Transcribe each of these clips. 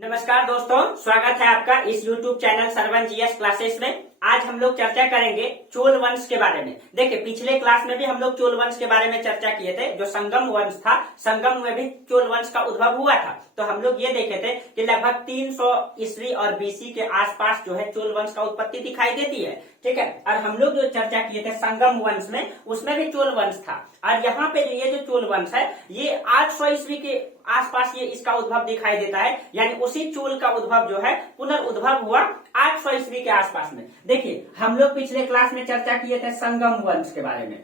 नमस्कार दोस्तों, स्वागत है आपका इस YouTube channel Sarvan GS classes में। आज हम लोग चर्चा करेंगे चोल वंश के बारे में। देखिए, पिछले क्लास में भी हम लोग चोल वंश के बारे में चर्चा किए थे। जो संगम वंश था, संगम में भी चोल वंश का उद्भव हुआ था। तो हम लोग ये देखे थे कि लगभग 300 ईस्वी और बीसी के आसपास जो है चोल वंश का उत्पत्ति दिखाई देती है। ठीक है, और हम लोग जो चर्चा किए थे संगम वंश में, उसमें भी चोल वंश था। और यहाँ पे ये जो चोल वंश है, ये 800 ईस्वी के आसपास ये इसका उद्भव दिखाई देता है। यानी उसी चोल का उद्भव जो है पुनर्उद्भव हुआ 800 ईस्वी के आसपास में। देखिए, हम लोग पिछले क्लास में चर्चा किए थे संगम वंश के बारे में,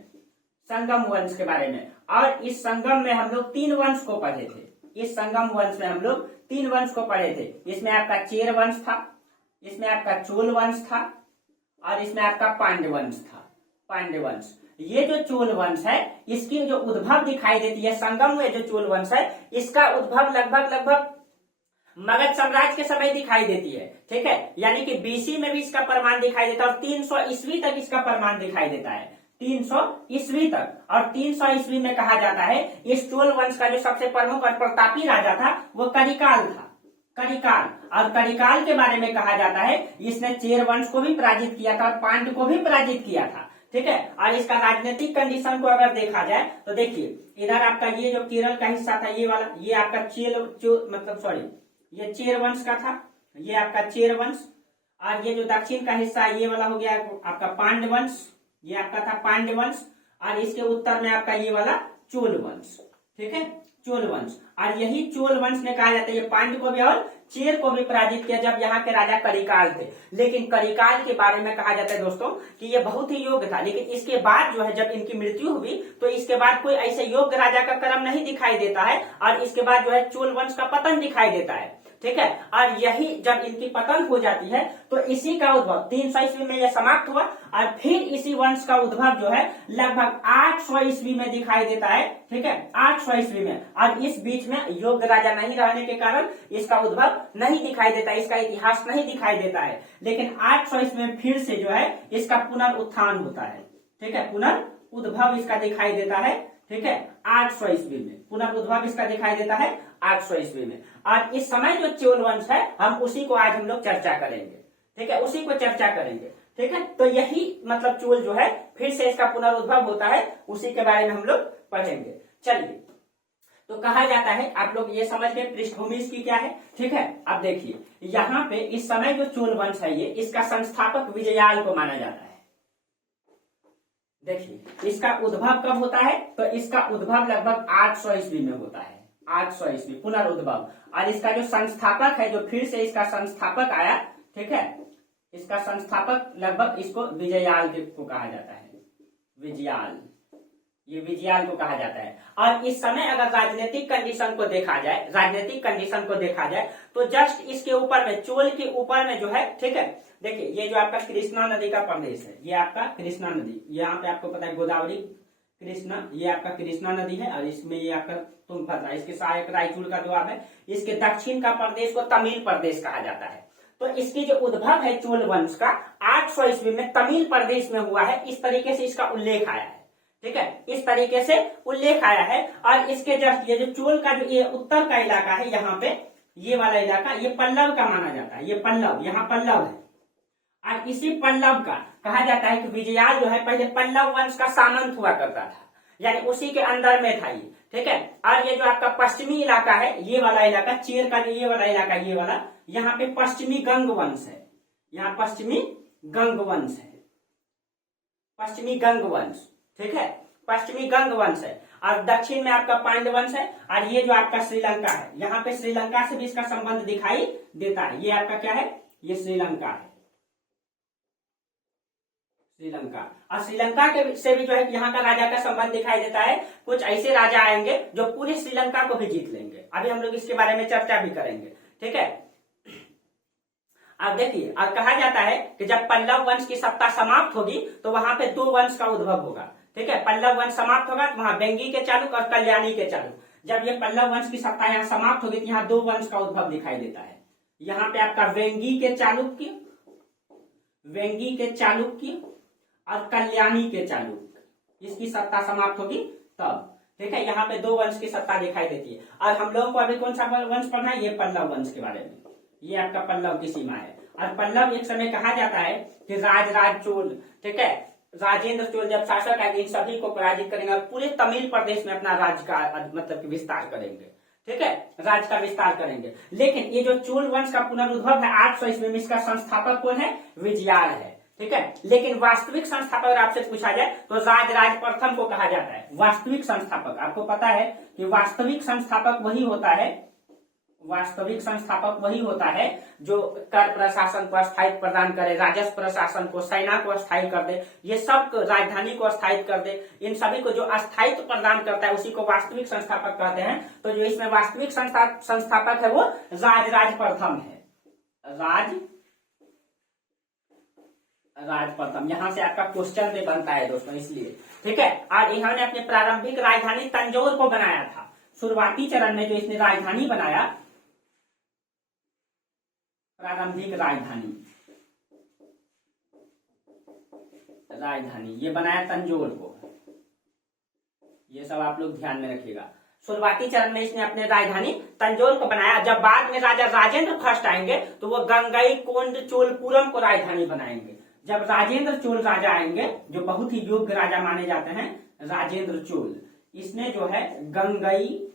संगम वंश के बारे में। और इस संगम में हम लोग 3 वंश को पढ़े थे। इस संगम वंश में हम लोग 3 वंश को पढ़े थे। इसमें आपका चेर वंश था, इसमें आपका चोल वंश था, और इसमें आपका पांड्य वंश था। पांड्य वंश, ये जो चोल वंश है, इसकी जो उद्भव दिखाई देती है संगम में, जो चोल वंश है, इसका उद्भव लगभग मगध साम्राज्य के समय दिखाई देती है। ठीक है, यानी कि बीसी में भी इसका प्रमाण दिखाई देता है और 300 ईस्वी तक इसका प्रमाण दिखाई देता है। 300 ईस्वी तक, और 300 ईस्वी में कहा जाता है इस चोल वंश का जो सबसे प्रमुख और प्रतापी राजा था वो करिकाल था। करिकाल, और करिकाल के बारे में कहा जाता है इसने चेर वंश को भी पराजित किया था और पांड्य को भी पराजित किया था। ठीक है, और इसका राजनीतिक कंडीशन को अगर देखा जाए तो देखिए, इधर आपका ये जो केरल का हिस्सा था, ये वाला, ये आपका ये चेर वंश का था, ये आपका चेर वंश। और ये जो दक्षिण का हिस्सा ये वाला हो गया आपका पांड्य वंश, ये आपका था पांड्य वंश। और इसके उत्तर में आपका ये वाला चोल वंश। ठीक है, चोल वंश। और यही चोल वंश ने कहा जाता है ये पांड्य को भी और चेर को भी पराजित किया जब यहाँ के राजा करिकाल थे। लेकिन करिकाल के बारे में कहा जाता है दोस्तों कि ये बहुत ही योग्य था। लेकिन इसके बाद जो है जब इनकी मृत्यु हुई तो इसके बाद कोई ऐसे योग्य राजा का क्रम नहीं दिखाई देता है, और इसके बाद जो है चोल वंश का पतन दिखाई देता है। ठीक है, और यही जब इनकी पतन हो जाती है तो इसी का उद्भव 300 ईस्वी में यह समाप्त हुआ, और फिर इसी वंश का उद्भव जो है लगभग 800 ईस्वी में दिखाई देता है। ठीक है, 800 ईस्वी में। और इस बीच में योग्य राजा नहीं रहने के कारण इसका उद्भव नहीं दिखाई देता, इसका इतिहास नहीं दिखाई देता है। लेकिन 800 ईस्वी में फिर से जो है इसका पुनरुत्थान होता है। ठीक है, पुनर्उद्भव इसका दिखाई देता है। ठीक है, 800 ईस्वी में पुनर्उद्भव इसका दिखाई देता है 800 ईस्वी में। और इस समय जो चोल वंश है हम उसी को आज हम लोग चर्चा करेंगे। ठीक है, उसी को चर्चा करेंगे। ठीक है, तो यही मतलब चोल जो है फिर से इसका पुनर्उद्भव होता है, उसी के बारे में हम लोग पढ़ेंगे। चलिए, तो कहा जाता है, आप लोग ये समझ गए पृष्ठभूमि इसकी क्या है। ठीक है, अब देखिए यहाँ पे इस समय जो चोल वंश है ये, इसका संस्थापक विजयाल को माना जाता है। देखिए, इसका उद्भव कब होता है, तो इसका उद्भव लगभग 800 ईस्वी में होता है। 800 ईस्वी पुनर्उद्भव। और इसका जो संस्थापक है, जो फिर से इसका संस्थापक आया, ठीक है, इसका संस्थापक लगभग इसको विजयाल को कहा जाता है। विजयाल, ये विजयाल को कहा जाता है। और इस समय अगर राजनीतिक कंडीशन को देखा जाए, राजनीतिक कंडीशन को देखा जाए तो जस्ट इसके ऊपर में, चोल के ऊपर में जो है, ठीक है, देखिए ये जो आपका कृष्णा नदी का प्रदेश है, ये आपका कृष्णा नदी, यहाँ पे आपको पता है गोदावरी, कृष्णा, ये आपका कृष्णा नदी है, और इसमें ये आपका तुंगभद्रा, इसके सहायक रायचूर का जो है, इसके दक्षिण का प्रदेश को तमिल प्रदेश कहा जाता है। तो इसकी जो उद्भव है चोल वंश का 800 ईस्वी में तमिल प्रदेश में हुआ है। इस तरीके से इसका उल्लेख आया है। ठीक है, इस तरीके से उल्लेख आया है। और इसके जस्ट ये जो चोल का जो ये उत्तर का इलाका है, यहाँ पे ये वाला इलाका, ये पल्लव का माना जाता है। ये पल्लव, यहाँ पल्लव है, और इसी पल्लव का कहा जाता है कि विजयाल जो है पहले पल्लव वंश का सामंत हुआ करता था, यानी उसी के अंदर में था ये। ठीक है, और ये जो आपका पश्चिमी इलाका है, ये वाला इलाका, चेर का जो ये वाला इलाका, ये वाला, यहाँ पे पश्चिमी गंग वंश है। यहाँ पश्चिमी गंग वंश है, पश्चिमी गंग वंश। ठीक है, पश्चिमी गंग वंश है। और दक्षिण में आपका पांड्य वंश है। और ये जो आपका श्रीलंका है, यहाँ पे श्रीलंका से भी इसका संबंध दिखाई देता है। ये आपका क्या है, ये श्रीलंका है, श्रीलंका। और श्रीलंका के से भी जो है यहाँ का राजा का संबंध दिखाई देता है। कुछ ऐसे राजा आएंगे जो पूरे श्रीलंका को भी जीत लेंगे। अभी हम लोग इसके बारे में चर्चा भी करेंगे। ठीक है, अब देखिए, और कहा जाता है कि जब पल्लव वंश की सत्ता समाप्त होगी तो वहां पे 2 वंश का उद्भव होगा। ठीक है, पल्लव वंश समाप्त होगा तो वहां वेंगी के चालुक्य और कल्याणी के चालुक्य। जब ये पल्लव वंश की सत्ता यहाँ समाप्त होगी तो यहाँ 2 वंश का उद्भव दिखाई देता है। यहाँ पे आपका वेंगी के चालुक्य, वेंगी के चालुक्य और कल्याणी के चालुक्य, इसकी सत्ता समाप्त होगी तब। ठीक है, यहाँ पे 2 वंश की सत्ता दिखाई देती है। और हम लोगों को अभी कौन सा वंश पढ़ना है, ये पल्लव वंश के बारे में। ये आपका पल्लव की सीमा है। और पल्लव एक समय कहा जाता है कि राज चोल, ठीक है, राजेंद्र चोल जब शासक आएंगे इन सभी को पराजित करेंगे और पूरे तमिल प्रदेश में अपना राज्य का मतलब कि विस्तार करेंगे, ठीक है, राज्य का विस्तार करेंगे। लेकिन ये जो चोल वंश का पुनरुद्भव है 800 ईस्वी में, इसका संस्थापक कौन है, विजयाल है, ठीक है। लेकिन वास्तविक संस्थापक अगर आपसे पूछा जाए तो राज प्रथम को कहा जाता है। वास्तविक संस्थापक आपको पता है कि वास्तविक संस्थापक वही होता है, वास्तविक संस्थापक वही होता है जो कर प्रशासन को स्थायित्व प्रदान करे, राजस्व प्रशासन को, सेना को स्थायी कर दे, ये सब राजधानी को स्थायित्व कर दे, इन सभी को जो स्थायित्व प्रदान करता है उसी को वास्तविक संस्थापक कहते हैं। तो जो इसमें वास्तविक संस्थापक है वो राज प्रथम है, राज प्रथम। यहां से आपका क्वेश्चन भी बनता है दोस्तों, इसलिए, ठीक है। और इन्होंने अपने प्रारंभिक राजधानी तंजौर को बनाया था। शुरुआती चरण में जो इसने राजधानी बनाया, प्रारंभिक राजधानी ये बनाया तंजौर को। ये सब आप लोग ध्यान में रखिएगा। शुरुआती चरण में इसने अपने राजधानी तंजौर को बनाया। जब बाद में राजा राजेंद्र फर्स्ट आएंगे तो वो गंगईकोंड चोलपुरम को राजधानी बनाएंगे। जब राजेंद्र चोल राजा आएंगे, जो बहुत ही योग्य राजा माने जाते हैं, राजेंद्र चोल, इसने जो है गंगईकोंड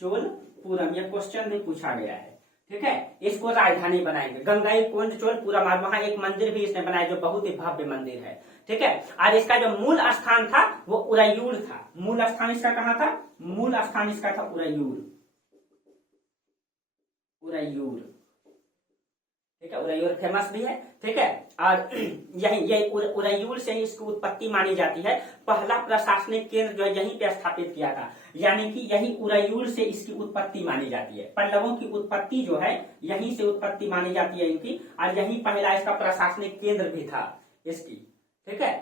चोलपुरम, ये क्वेश्चन भी पूछा गया है, ठीक है, इसको राजधानी बनाएंगे। गंगईकोंड चोलपुरम, और वहां एक मंदिर भी इसने बनाया जो बहुत ही भव्य मंदिर है, ठीक है। और इसका जो मूल स्थान था वो उरैयूर था। मूल स्थान इसका कहाँ था, मूल स्थान इसका था उरैयूर, ठीक है। उरैयूर फेमस भी है, ठीक है। और यही उरैयूर से ही इसकी उत्पत्ति मानी जाती है। पहला प्रशासनिक केंद्र जो है यहीं पे स्थापित किया था, यानी कि यही उरैयूर से इसकी उत्पत्ति मानी जाती है। पल्लवों की उत्पत्ति जो है यहीं से उत्पत्ति मानी जाती है इनकी, और यही पहला इसका प्रशासनिक केंद्र भी था इसकी, ठीक है।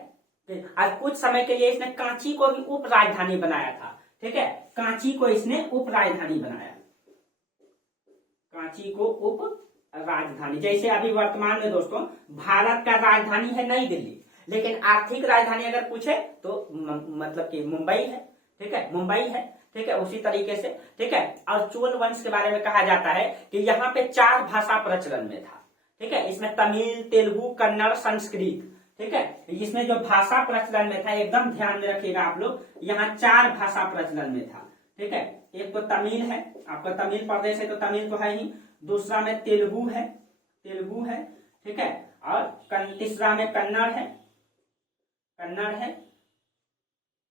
और कुछ समय के लिए इसने कांची को भी उप राजधानी बनाया था, ठीक है, कांची को इसने उप राजधानी बनाया, कांची को उप राजधानी। जैसे अभी वर्तमान में दोस्तों भारत का राजधानी है नई दिल्ली, लेकिन आर्थिक राजधानी अगर पूछे तो मतलब कि मुंबई है, ठीक है, मुंबई है, ठीक है, उसी तरीके से, ठीक है। और चोल वंश के बारे में कहा जाता है कि यहाँ पे 4 भाषा प्रचलन में था, ठीक है। इसमें तमिल, तेलुगु, कन्नड़, संस्कृत, ठीक है। इसमें जो भाषा प्रचलन में था, एकदम ध्यान में रखिएगा आप लोग, यहाँ 4 भाषा प्रचलन में था, ठीक है। एक तो तमिल है, आपका तमिल प्रदेश है तो तमिल तो है ही, दूसरा में तेलुगु है, ठीक है। और तीसरा में कन्नड़ है,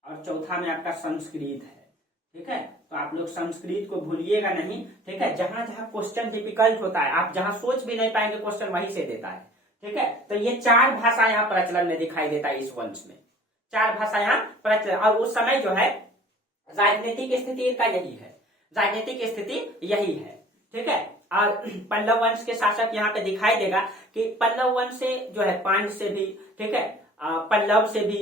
और चौथा में आपका संस्कृत है, ठीक है। तो आप लोग संस्कृत को भूलिएगा नहीं, ठीक है। जहां जहां क्वेश्चन डिफिकल्ट होता है, आप जहां सोच भी नहीं पाएंगे क्वेश्चन वहीं से देता है, ठीक है। तो ये 4 भाषा यहाँ प्रचलन में दिखाई देता है, इस वंश में 4 भाषा यहाँ प्रचलन। और उस समय जो है राजनीतिक स्थिति इनका यही है, राजनीतिक स्थिति यही है, ठीक है। और पल्लव वंश के शासक यहाँ पे दिखाई देगा कि पल्लव वंश से जो है पांड्य से भी, ठीक है, पल्लव से भी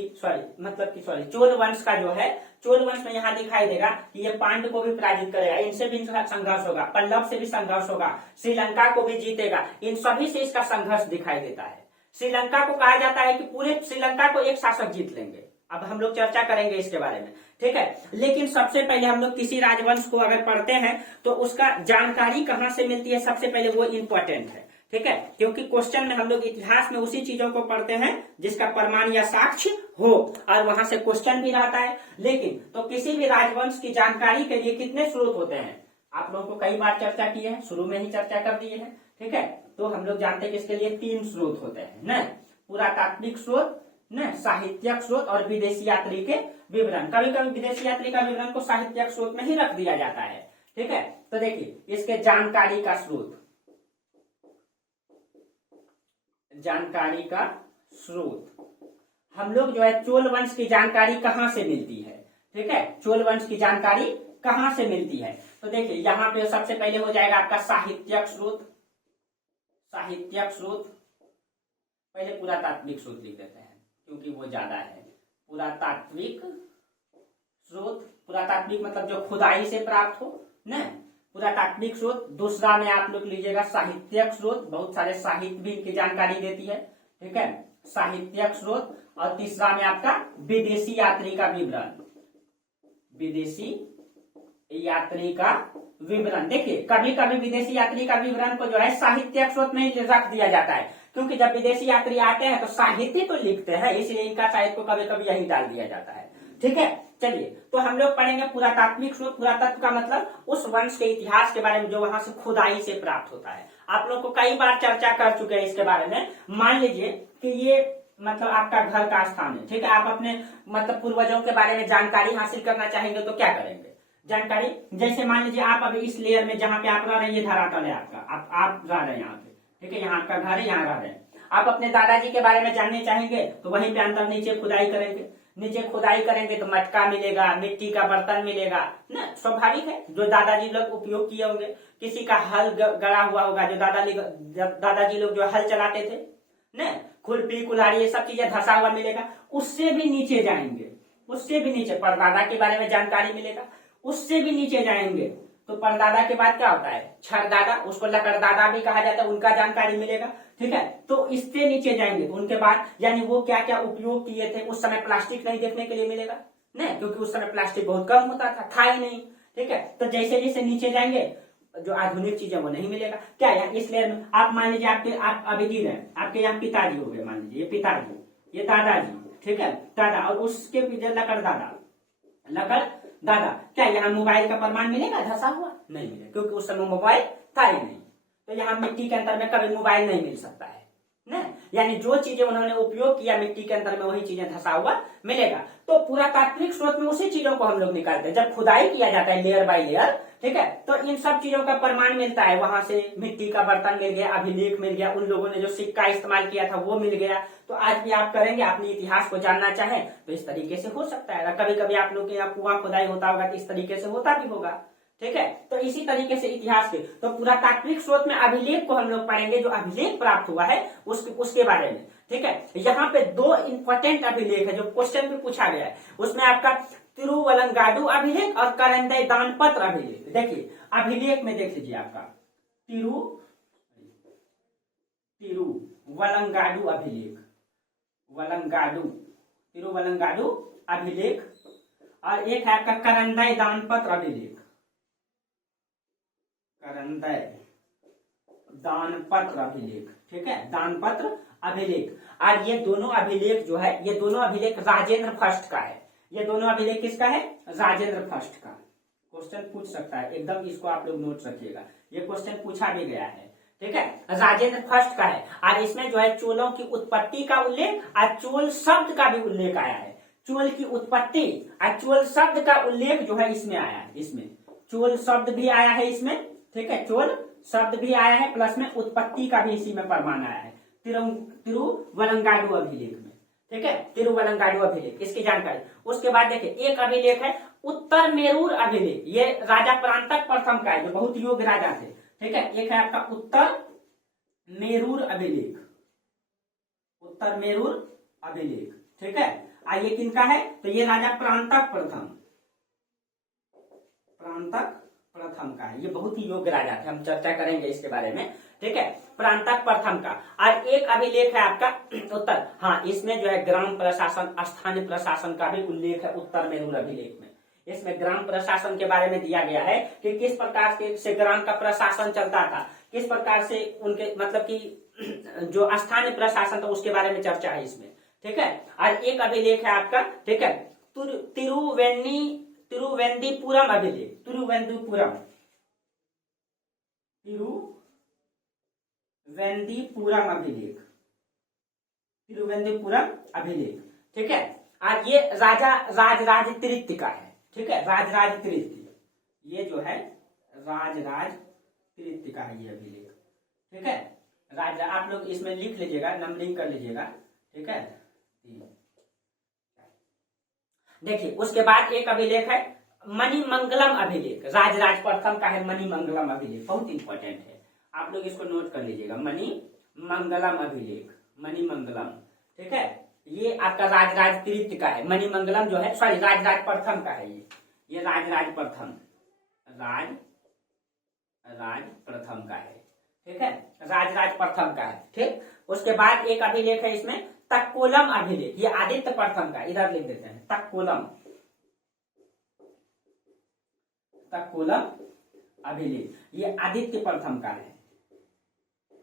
चोल वंश का जो है, चोल वंश में यहाँ दिखाई देगा कि ये पांड्य को भी पराजित करेगा, इनसे भी इनका संघर्ष होगा, पल्लव से भी संघर्ष होगा, श्रीलंका को भी जीतेगा, इन सभी से इसका संघर्ष दिखाई देता है। श्रीलंका को कहा जाता है कि पूरे श्रीलंका को एक शासक जीत लेंगे। अब हम लोग चर्चा करेंगे इसके बारे में, ठीक है। लेकिन सबसे पहले हम लोग किसी राजवंश को अगर पढ़ते हैं तो उसका जानकारी कहाँ से मिलती है, सबसे पहले वो इम्पोर्टेंट है, ठीक है। क्योंकि क्वेश्चन में हम लोग इतिहास में उसी चीजों को पढ़ते हैं जिसका प्रमाण या साक्ष्य हो, और वहां से क्वेश्चन भी रहता है। लेकिन तो किसी भी राजवंश की जानकारी के लिए कितने स्रोत होते हैं, आप लोगों को कई बार चर्चा की है, शुरू में ही चर्चा कर दी है, ठीक है। तो हम लोग जानते हैं कि इसके लिए 3 स्रोत होते हैं, न पुरातात्विक स्रोत, न साहित्यिक स्रोत और विदेशी यात्री के विवरण। कभी कभी विदेशी यात्री का विवरण को साहित्यिक स्रोत में ही रख दिया जाता है, ठीक है। तो देखिए इसके जानकारी का स्रोत हम लोग जो है चोल वंश की जानकारी कहाँ से मिलती है, ठीक है, चोल वंश की जानकारी कहाँ से मिलती है। तो देखिए यहाँ पे सबसे पहले हो जाएगा आपका साहित्यिक स्रोत, पहले पुरातात्विक स्रोत लिख देते हैं क्योंकि वो ज्यादा है। पुरातात्विक स्रोत, पुरातात्विक मतलब जो खुदाई से प्राप्त हो न, पुरातात्विक स्रोत। दूसरा में आप लोग लीजिएगा साहित्यिक स्रोत, बहुत सारे साहित्य भी की जानकारी देती है, ठीक है, साहित्यिक स्रोत। और तीसरा में आपका विदेशी यात्री का विवरण, विदेशी यात्री का विवरण। देखिए कभी कभी विदेशी यात्री का विवरण को जो है साहित्यिक स्रोत में ही रख दिया जाता है, क्योंकि जब विदेशी यात्री आते हैं तो साहित्य तो लिखते हैं, इसलिए इनका साहित्य को कभी कभी यही डाल दिया जाता है। ठीक है, चलिए तो हम लोग पढ़ेंगे पुरातात्विक स्रोत। पुरातत्व का मतलब उस वंश के इतिहास के बारे में जो वहां से खुदाई से प्राप्त होता है। आप लोग को कई बार चर्चा कर चुके हैं इसके बारे में। मान लीजिए कि ये मतलब आपका घर का स्थान है, ठीक है, आप अपने मतलब पूर्वजों के बारे में जानकारी हासिल करना चाहेंगे तो क्या करेंगे? जानकारी, जैसे मान लीजिए आप अभी इस लेयर में जहां पे आप रह रहे हैं, ये धरातल है आपका, आप रह रहे हैं यहाँ पे, ठीक है, यहाँ आपका घर है, यहाँ रह रहे हैं। आप अपने दादाजी के बारे में जानने चाहेंगे तो वहीं पे अंदर नीचे खुदाई करेंगे। नीचे खुदाई करेंगे तो मटका मिलेगा, मिट्टी का बर्तन मिलेगा ना, स्वाभाविक है, जो दादाजी लोग उपयोग किए होंगे। किसी का हल गड़ा हुआ होगा, जो दादाजी लोग जो हल चलाते थे ना, खुरपी कुल्हाड़ी ये सब चीजें धसा हुआ मिलेगा। उससे भी नीचे जाएंगे, उससे भी नीचे परदादा के बारे में जानकारी मिलेगा। उससे भी नीचे जाएंगे तो परदादा के बाद क्या होता है? छरदादा, उसको लकड़दादा भी कहा जाता है, उनका जानकारी मिलेगा। ठीक है, तो इससे नीचे जाएंगे तो उनके बाद यानी वो क्या क्या उपयोग किए थे। उस समय प्लास्टिक नहीं देखने के लिए मिलेगा नहीं, क्योंकि उस समय प्लास्टिक बहुत कम होता था ही नहीं। ठीक है, तो जैसे जैसे नीचे जाएंगे जो आधुनिक चीजें वो नहीं मिलेगा। क्या यार इस लेयर में आप मान लीजिए आप अभी जी रहे हैं, आपके यहाँ पिताजी हो गए, मान लीजिए ये पिताजी, ये दादाजी, ठीक है, दादा, और उसके पीछे लकड़दादा, लकड़ दादा। क्या यहाँ मोबाइल का प्रमाण मिलेगा धसा हुआ? नहीं मिलेगा, क्योंकि उस समय मोबाइल था ही नहीं। तो यहाँ मिट्टी के अंदर में कभी मोबाइल नहीं मिल सकता है ना, यानी जो चीजें उन्होंने उपयोग किया मिट्टी के अंदर में वही चीजें धसा हुआ मिलेगा। तो पुरातात्विक स्रोत में उसी चीजों को हम लोग निकालते हैं। जब खुदाई किया जाता है लेयर बाय लेयर, ठीक है, तो इन सब चीजों का प्रमाण मिलता है। वहां से मिट्टी का बर्तन मिल गया, अभिलेख मिल गया, उन लोगों ने जो सिक्का इस्तेमाल किया था वो मिल गया। तो आज भी आप करेंगे, अपने इतिहास को जानना चाहें तो इस तरीके से हो सकता है। कभी कभी आप लोग के यहाँ कुआं खुदाई होता होगा तो इस तरीके से होता भी होगा। ठीक है, तो इसी तरीके से इतिहास के तो पुरातात्विक स्रोत में अभिलेख को हम लोग पढ़ेंगे, जो अभिलेख प्राप्त हुआ है उसके बारे में। ठीक है, यहाँ पे दो इंपॉर्टेंट अभिलेख है जो क्वेश्चन में पूछा गया है। उसमें आपका तिरुवलंगाडु अभिलेख और करंदई दानपत्र अभिलेख। देखिए अभिलेख में देख लीजिए आपका तिरुवलंगाडु अभिलेख, तिरुवलंगाडु अभिलेख, और एक है आपका करंदई दानपत्र अभिलेख, करंदई दानपत्र अभिलेख। ठीक है, दानपत्र अभिलेख। और ये दोनों अभिलेख जो है, ये दोनों अभिलेख राजेंद्र फर्स्ट का है। ये दोनों अभिलेख किसका है? राजेंद्र फर्स्ट का। क्वेश्चन पूछ सकता है, एकदम इसको आप लोग नोट रखिएगा, ये क्वेश्चन पूछा भी गया है। ठीक है, राजेंद्र फर्स्ट का है। और इसमें जो है चोलों की उत्पत्ति का उल्लेख और चोल शब्द का भी उल्लेख आया है। चोल की उत्पत्ति और चोल शब्द का उल्लेख जो है इसमें आया है। इसमें चोल शब्द भी आया है इसमें, ठीक है, चोल शब्द भी आया है, प्लस में उत्पत्ति का भी इसी में प्रमाण आया है तिरुवलंगाडु अभिलेख में। ठीक है, तिरुवलंगाडु अभिलेख, इसकी जानकारी। उसके बाद देखिए एक अभिलेख है उत्तर मेरूर अभिलेख, ये राजा परांतक प्रथम का है, जो बहुत योग्य राजा थे। ठीक है, एक है आपका उत्तर मेरूर अभिलेख, उत्तर मेरूर अभिलेख। ठीक है, ये किनका है? तो ये राजा परांतक प्रथम का है। ये बहुत ही योग्य राजा थे, हम चर्चा करेंगे इसके बारे में। ठीक है, परांतक प्रथम का। और एक अभिलेख है आपका उत्तर, हाँ, इसमें जो है ग्राम प्रशासन, स्थानीय प्रशासन का भी उल्लेख है उत्तर मेरूर अभिलेख में। इसमें ग्राम प्रशासन के बारे में दिया गया है कि किस प्रकार से ग्राम का प्रशासन चलता था, किस प्रकार से उनके मतलब कि जो स्थानीय प्रशासन था उसके बारे में चर्चा है इसमें। ठीक है, और एक अभिलेख है आपका, ठीक है, तिरुवेंदीपुरम अभिलेख, तिरुवेंदीपुरम अभिलेख, तिरुवेंदीपुरम अभिलेख। ठीक है, और ये राजराज तृतीय का है। ठीक है, राजराज तृतीय, ये जो है राजराज तृतीय का है ये अभिलेख। ठीक है, आप लोग इसमें लिख लीजिएगा, नंबरिंग कर लीजिएगा। ठीक है, देखिए उसके बाद एक अभिलेख है मणिमंगलम अभिलेख, राजराज प्रथम का है मणिमंगलम अभिलेख, बहुत इंपॉर्टेंट है, आप लोग इसको नोट कर लीजिएगा। मणिमंगलम अभिलेख, मणिमंगलम। ठीक है, ये आपका राजराज तृतीय का है। मणिमंगलम जो है, सॉरी, राजराज प्रथम का है ये राजराज प्रथम, राज प्रथम का है। ठीक है, राजराज प्रथम का है। ठीक, उसके बाद एक अभिलेख है इसमें तक्कोलम अभिलेख, ये आदित्य प्रथम का, इधर लिख देते हैं तक्कोलम, तक्कोलम अभिलेख, ये आदित्य प्रथम का है,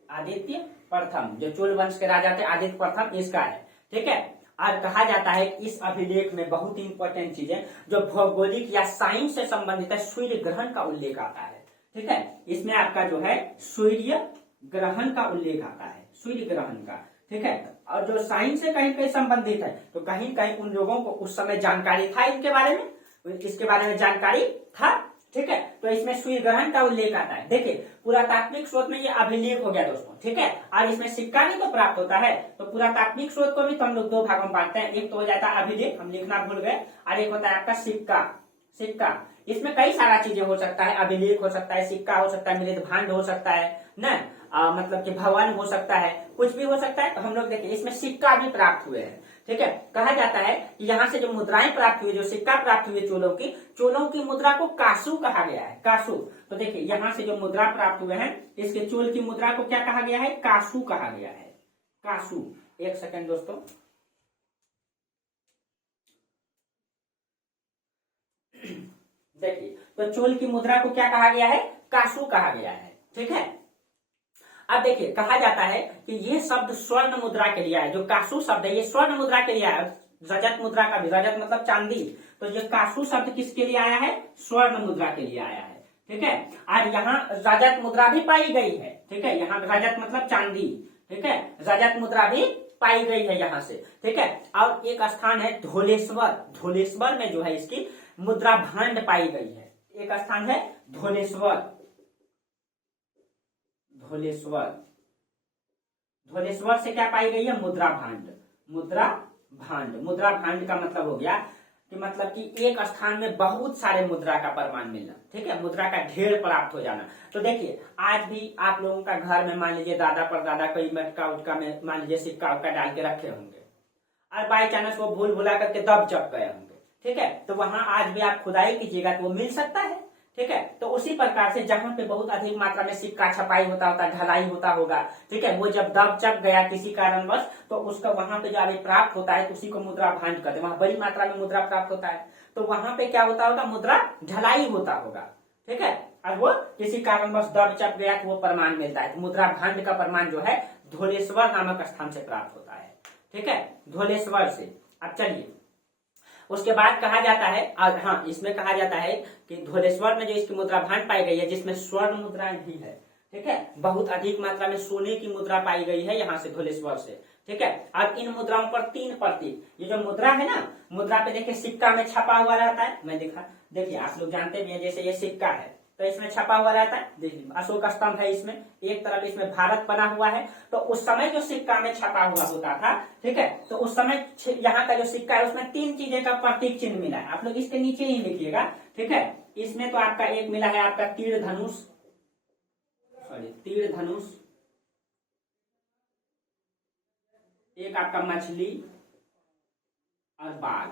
आदित्य प्रथम जो चोल वंश के राजा थे आदित्य प्रथम, इसका है। ठीक है, और कहा जाता है इस अभिलेख में बहुत ही इंपॉर्टेंट चीजें जो भौगोलिक या साइंस से संबंधित है, सूर्य ग्रहण का उल्लेख आता है। ठीक है, इसमें आपका जो है सूर्य ग्रहण का उल्लेख आता है, सूर्य ग्रहण का। ठीक है, और जो साइंस से कहीं कहीं संबंधित है तो कहीं कहीं उन लोगों को उस समय जानकारी था इनके बारे में, इसके बारे में जानकारी था। ठीक है, तो इसमें सूर्य ग्रहण का उल्लेख आता है। देखिए पुरातात्विक स्रोत में ये अभिलेख हो गया दोस्तों। ठीक है, और इसमें सिक्का भी तो प्राप्त होता है, तो पुरातात्विक स्रोत को भी तो हम लोग दो भागों में बांटते हैं, एक तो हो जाता है अभिलेख, हम लिखना भूल गए, और एक होता है आपका सिक्का। सिक्का इसमें कई सारा चीजें हो सकता है, अभिलेख हो सकता है, सिक्का हो सकता है, मृद भांड हो सकता है न, मतलब कि भवन हो सकता है, कुछ भी हो सकता है। तो हम लोग देखिए इसमें सिक्का भी प्राप्त हुए हैं। ठीक है, कहा जाता है कि यहाँ से जो मुद्राएं प्राप्त हुई, जो सिक्का प्राप्त हुए चोलों की मुद्रा को कासू कहा गया है, कासू। तो देखिए यहाँ से जो मुद्रा प्राप्त हुए हैं इसके चोल की मुद्रा को क्या कहा गया है, कासू कहा गया है, कासू। एक सेकंड दोस्तों, देखिए तो चोल की मुद्रा को क्या कहा गया है, कासू कहा गया है। ठीक है, अब देखिए कहा जाता है कि ये शब्द स्वर्ण मुद्रा के लिए है, जो कासू शब्द है ये स्वर्ण मुद्रा के लिए आया, रजत मुद्रा का भी, रजत मतलब चांदी, तो ये कासू शब्द किसके लिए आया है, स्वर्ण मुद्रा के लिए आया है। ठीक है, और यहाँ रजत मुद्रा भी पाई गई है। ठीक है, यहाँ रजत मतलब चांदी, ठीक है, रजत मुद्रा भी पाई गई है यहाँ से। ठीक है, और एक स्थान है धोलेश्वर, धोलेश्वर में जो है इसकी मुद्रा भांड पाई गई है, एक स्थान है धोलेश्वर, धोलेश्वर, धोलेश्वर से क्या पाई गई है, मुद्रा भांड, मुद्रा भांड। मुद्रा भांड का मतलब हो गया कि मतलब कि एक स्थान में बहुत सारे मुद्रा का प्रमाण मिलना। ठीक है, मुद्रा का ढेर प्राप्त हो जाना। तो देखिए आज भी आप लोगों का घर में मान लीजिए दादा परदादा कोई मटका उटका में मान लीजिए सिक्का उक्का डाल के रखे होंगे, और बाई चांस वो भूल भुला करके दब चप गए होंगे। ठीक है, तो वहां आज भी आप खुदाई कीजिएगा तो वो मिल सकता है। ठीक है, तो उसी प्रकार से जहां पे बहुत अधिक मात्रा में सिक्का छपाई होता होता, ढलाई होता होगा, ठीक है, वो जब दब चप गया किसी कारणवश तो उसका वहां पे जो अभी प्राप्त होता है तो उसी को मुद्रा भांड कहते हैं। वहां बड़ी मात्रा में मुद्रा प्राप्त होता है तो वहां पे क्या होता होगा, मुद्रा ढलाई होता होगा। ठीक है, और वो किसी कारणवश दब चप गया तो वो प्रमाण मिलता है। तो मुद्रा भांड का प्रमाण जो है धोलेश्वर नामक स्थान से प्राप्त होता है। ठीक है, धोलेश्वर से। अब चलिए उसके बाद कहा जाता है, हाँ इसमें कहा जाता है कि धोलेश्वर में जो इसकी मुद्रा भांड पाई गई है जिसमें स्वर्ण मुद्राएं भी है। ठीक है, बहुत अधिक मात्रा में सोने की मुद्रा पाई गई है यहाँ से धोलेश्वर से। ठीक है, अब इन मुद्राओं पर 3 प्रतीक, ये जो मुद्रा है ना, मुद्रा पे देखिए सिक्का में छपा हुआ रहता है, मैं देखिए आप लोग जानते भी हैं, जैसे ये सिक्का है तो इसमें छपा हुआ रहता है, देखिए अशोक स्तंभ है, इसमें एक तरफ इसमें भारत बना हुआ है। तो उस समय जो सिक्का में छपा हुआ होता था, ठीक है, तो उस समय यहाँ का जो सिक्का है उसमें 3 चीजें का प्रतीक चिन्ह मिला है, आप लोग इसके नीचे ही लिखिएगा। ठीक है, इसमें तो आपका एक मिला है आपका तीर धनुष, सॉरी तीर धनुष, एक आपका मछली और बाघ,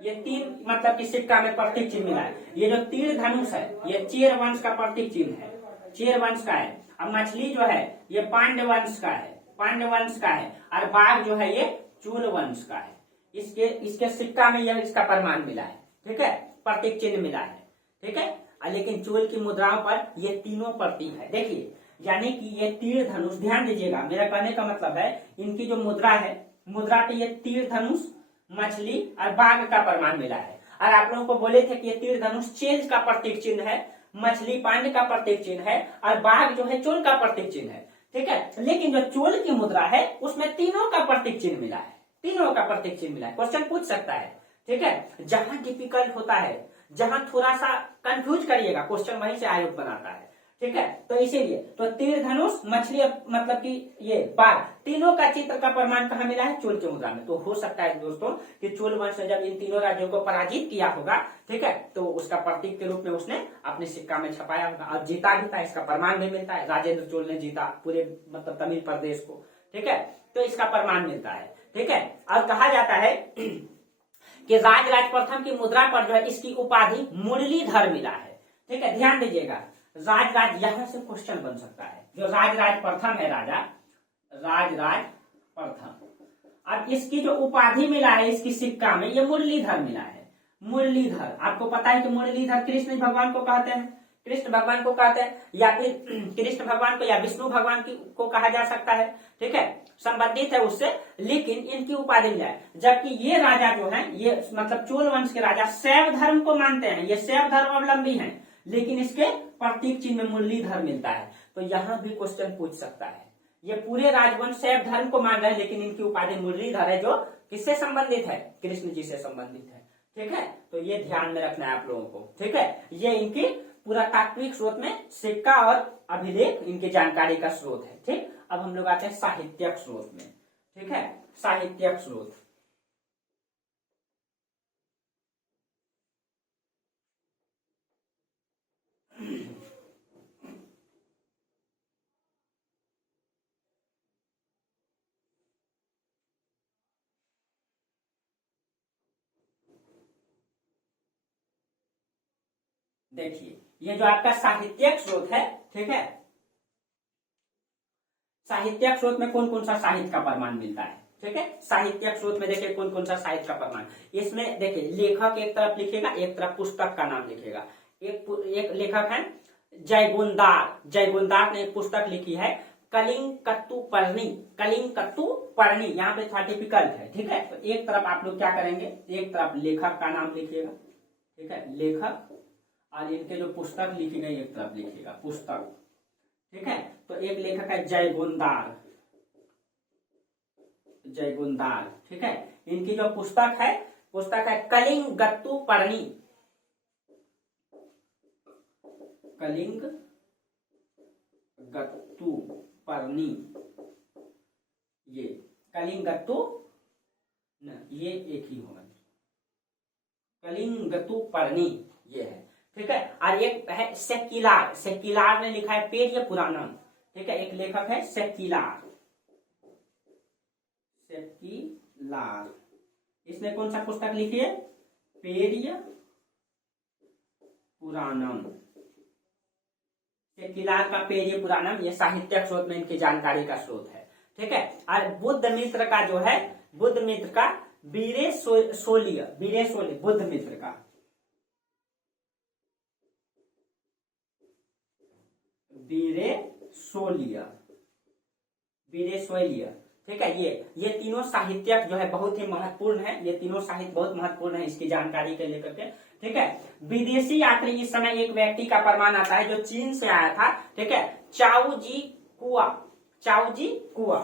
ये 3 मतलब कि सिक्का में प्रतीक चिन्ह मिला है। ये जो तीर धनुष है ये चेर वंश का प्रतीक चिन्ह है, चेर वंश का है। अब मछली जो है ये पांड्य वंश का है, पांड्य वंश का है, और बाघ जो है ये चूल वंश का है। इसके सिक्का में यह इसका प्रमाण मिला है। ठीक है, प्रतीक चिन्ह मिला है। ठीक है, लेकिन चूल की मुद्राओं पर ये तीनों प्रतीक है। देखिए यानी कि ये तीर धनुष, ध्यान दीजिएगा मेरा कहने का मतलब है इनकी जो मुद्रा है, मुद्रा पे ये तीर धनुष, मछली और बाघ का प्रमाण मिला है। और आप लोगों को बोले थे कि ये तीर धनुष चेल का प्रतीक चिन्ह है, मछली पांड्य का प्रतीक चिन्ह है, और बाघ जो है चोल का प्रतीक चिन्ह है। ठीक है, लेकिन जो चोल की मुद्रा है उसमें तीनों का प्रतीक चिन्ह मिला है, तीनों का प्रतीक चिन्ह मिला है। क्वेश्चन पूछ सकता है। ठीक है, जहां डिफिकल्ट होता है, जहां थोड़ा सा कंफ्यूज करिएगा क्वेश्चन वहीं से आयोग बनाता है। ठीक है, तो इसीलिए तो तीर धनुष, मछली मतलब कि ये बाघ, तीनों का चित्र का प्रमाण कहाँ मिला है, चोल की मुद्रा में। तो हो सकता है दोस्तों कि चोल वंश ने जब इन तीनों राज्यों को पराजित किया होगा, ठीक है, तो उसका प्रतीक के रूप में उसने अपने सिक्का में छपाया होगा और जीता भी था, इसका प्रमाण भी मिलता है। राजेंद्र चोल ने जीता पूरे मतलब तमिल प्रदेश को। ठीक है, तो इसका प्रमाण मिलता है। ठीक है, और कहा जाता है कि राजराज प्रथम की मुद्रा पर जो है इसकी उपाधि मुरलीधर मिला है। ठीक है, ध्यान दीजिएगा, राजराज यहां से क्वेश्चन बन सकता है। जो राजराज प्रथम है, राजा राजराज प्रथम, अब इसकी जो उपाधि मिला है इसकी सिक्का में, ये मुरलीधर मिला है। मुरलीधर, आपको पता है कि मुरलीधर कृष्ण भगवान को कहते हैं, कृष्ण भगवान को कहते हैं, या फिर कृष्ण भगवान को या विष्णु भगवान को कहा जा सकता है, ठीक है, संबंधित है उससे, लेकिन इनकी उपाधि मिला है। जबकि ये राजा जो है, ये मतलब चोल वंश के राजा शैव धर्म को मानते हैं, ये शैव धर्म अवलंबी हैं, लेकिन इसके प्रतीक चिन्ह में मुरलीधर मिलता है। तो यहां भी क्वेश्चन पूछ सकता है, ये पूरे राजवंश शैव धर्म को मान रहे हैं, लेकिन इनकी उपाधि मुरलीधर है, जो किससे संबंधित है, कृष्ण जी से संबंधित है, ठीक है। तो ये ध्यान में रखना है आप लोगों को, ठीक है। ये इनकी पुरातात्विक स्रोत में सिक्का और अभिलेख इनकी जानकारी का स्रोत है, ठीक। अब हम लोग आते हैं साहित्यक स्रोत में, ठीक है, साहित्यक स्रोत। देखिए, ये जो आपका साहित्यक स्रोत है, ठीक है, साहित्यक स्रोत में कौन कौन सा साहित्य का प्रमाण मिलता है, ठीक है। साहित्यक स्रोत में देखिए कौन कौन सा साहित्य का प्रमाण, इसमें देखिए लेखक एक तरफ लिखेगा, एक तरफ पुस्तक का नाम लिखेगा। एक लेखक है जयगुंदार, जयगुंदार ने एक पुस्तक लिखी है कलिंगकत्तुपर्णी, कलिंगकत्तुपर्णी, यहाँ पे थोड़ा डिफिकल्ट है, ठीक है। तो एक तरफ आप लोग क्या करेंगे, एक तरफ लेखक का नाम लिखिएगा, ठीक है, लेखक, और इनके जो पुस्तक लिखी गई एक तरफ लिखिएगा, पुस्तक, ठीक है। तो एक लेखक है जयगुंदार, जयगुंदार, ठीक है। इनकी जो पुस्तक है कलिंगकत्तुपर्णी, कलिंगकत्तुपर्णी, ये कलिंगकत्तु न, ये एक ही होगा, कलिंगकत्तुपर्णी ये है, ठीक है। और एक है सेक्किलार, सेक्किलार ने लिखा है पेरिय पुराणम, ठीक है। एक लेखक है सेक्किलार, सेक्किलार, इसने कौन सा पुस्तक लिखी है, पेरिय पुराणम, सेक्किलार का पेरिय पुराणम, ये साहित्यक स्रोत में इनकी जानकारी का स्रोत है, ठीक है। और बुद्ध मित्र का जो है, बुद्ध मित्र का बीरे सोलिय, बीरे सोलिय, बुद्ध मित्र का बीरे सोलिय, बीरे सोलिय, ठीक है। ये तीनों साहित्यक जो है बहुत ही महत्वपूर्ण है, ये तीनों साहित्य बहुत महत्वपूर्ण है इसकी जानकारी के लेकर के, ठीक है। विदेशी यात्री, इस समय एक व्यक्ति का प्रमाण आता है जो चीन से आया था, ठीक है, चाउ जी कुआ, चाउ जी कुआ,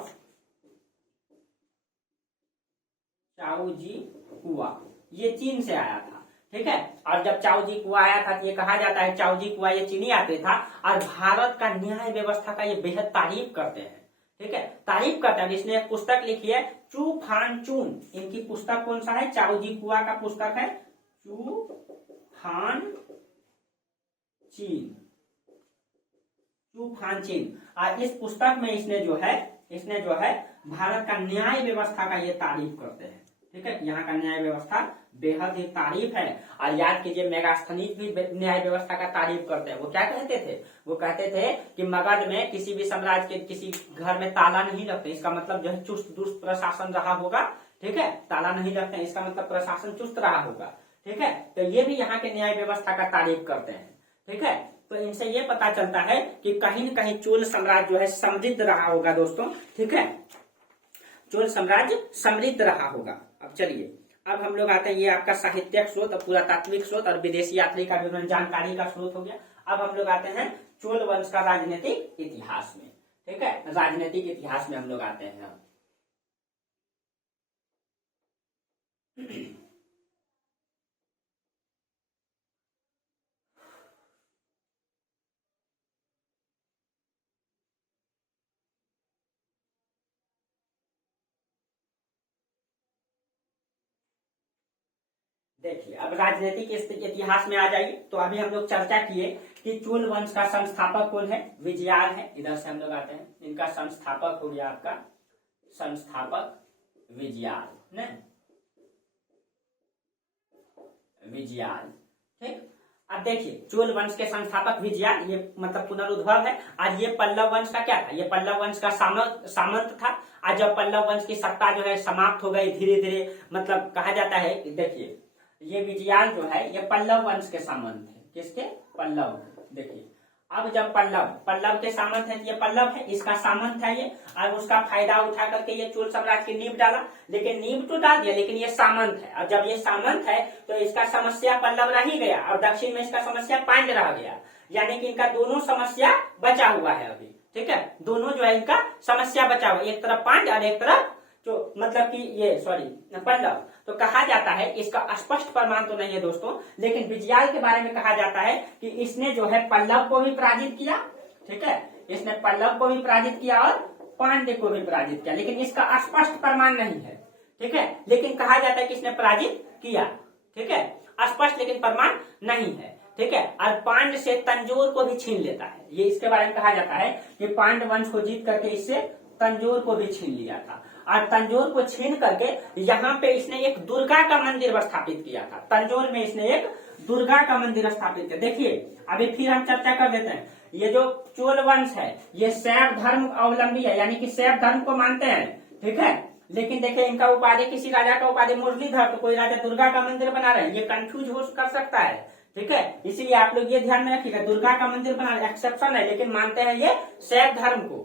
चाउ जी कुआ, ये चीन से आया था, ठीक है। और जब चाउ जी कुआ आया था तो ये कहा जाता है चाउ जी कुआ ये चीनी यात्री था, और भारत का न्याय व्यवस्था का ये बेहद तारीफ करते हैं, ठीक है, तारीफ करते हैं। इसने एक पुस्तक लिखी है चू फान चून, इनकी पुस्तक कौन सा है, चाउ जी कुआ का पुस्तक है चू फान चीन, चू फान चीन। और इस पुस्तक में इसने जो है भारत का न्याय व्यवस्था का ये तारीफ करते हैं, ठीक है। यहाँ का न्याय व्यवस्था बेहद ही तारीफ है। और याद कीजिए मेगास्थनीज भी न्याय व्यवस्था का तारीफ करते हैं। वो क्या कहते थे, वो कहते थे कि मगध में किसी भी साम्राज्य के किसी घर में ताला नहीं रखते, इसका मतलब जो है चुस्त दुरुस्त प्रशासन रहा होगा, ठीक है, ताला नहीं रखते इसका मतलब प्रशासन चुस्त रहा होगा, ठीक है। तो ये भी यहाँ के न्याय व्यवस्था का तारीफ करते हैं, ठीक है। तो इनसे ये पता चलता है कि कहीं न कहीं चोल साम्राज्य जो है समृद्ध रहा होगा दोस्तों, ठीक है, चोल साम्राज्य समृद्ध रहा होगा। अब चलिए, अब हम लोग आते हैं, ये आपका साहित्यक स्रोत और पुरातात्विक स्रोत और विदेशी यात्री का विवरण जानकारी का स्रोत हो गया। अब हम लोग आते हैं चोल वंश का राजनीतिक इतिहास में, ठीक है, राजनीतिक इतिहास में हम लोग आते हैं। देखिए, अब राजनीतिक इतिहास में आ जाइए। तो अभी हम लोग चर्चा किए कि चोल वंश का संस्थापक कौन है, विजयाल है। इधर से हम लोग आते हैं, इनका संस्थापक हो गया आपका संस्थापक विजयाल, न विजयाल, ठीक। अब देखिए, चोल वंश के संस्थापक विजयाल, ये मतलब पुनरुद्भव है। आज ये पल्लव वंश का क्या था, ये पल्लव वंश का सामंत था। आज जब पल्लव वंश की सत्ता जो है समाप्त हो गई धीरे धीरे, मतलब कहा जाता है, देखिए ये विजयाल जो है ये पल्लव वंश के सामंत है। किसके? पल्लव। देखिए अब जब पल्लव के सामंत है, ये पल्लव है, इसका सामंत है ये, और उसका फायदा उठा करके ये चोल साम्राज्य की नींव डाला। लेकिन नींव तो डाल दिया, लेकिन ये सामंत है, और जब ये सामंत है तो इसका समस्या पल्लव रह ही गया, और दक्षिण में इसका समस्या पांड्य रह गया। यानी कि इनका दोनों समस्या बचा हुआ है अभी। ठीक है, दोनों जो है इनका समस्या बचा हुआ, एक तरफ पांड्य और एक तरफ जो मतलब कि ये पल्लव। तो कहा जाता है, इसका स्पष्ट प्रमाण तो नहीं है दोस्तों, लेकिन विजयाल के बारे में कहा जाता है कि इसने जो है पल्लव को भी पराजित किया। ठीक है, इसने पल्लव को भी पराजित किया और पांड्य को भी पराजित किया, लेकिन इसका स्पष्ट प्रमाण नहीं है। ठीक है, लेकिन कहा जाता है कि इसने पराजित किया। ठीक है, स्पष्ट लेकिन प्रमाण नहीं है। ठीक है, और पांड्य से तंजोर को भी छीन लेता है। ये इसके बारे में कहा जाता है कि पांड्य वंश को जीत करके इससे तंजोर को भी छीन लिया था, और तंजोर को छीन करके यहाँ पे इसने एक दुर्गा का मंदिर स्थापित किया था। तंजोर में इसने एक दुर्गा का मंदिर स्थापित किया। देखिए अभी फिर हम चर्चा कर देते हैं, ये जो चोल वंश है ये शैव धर्म अवलंबी है, यानी कि शैव धर्म को मानते हैं। ठीक है, लेकिन देखिए इनका उपाधि, किसी राजा का उपाधि मुरलीधर, तो कोई राजा दुर्गा का मंदिर बना रहे हैं, ये कंफ्यूज हो कर सकता है। ठीक है, इसीलिए आप लोग ये ध्यान में रखिएगा, दुर्गा का मंदिर बना एक्सेप्शन है, लेकिन मानते हैं ये शैव धर्म को।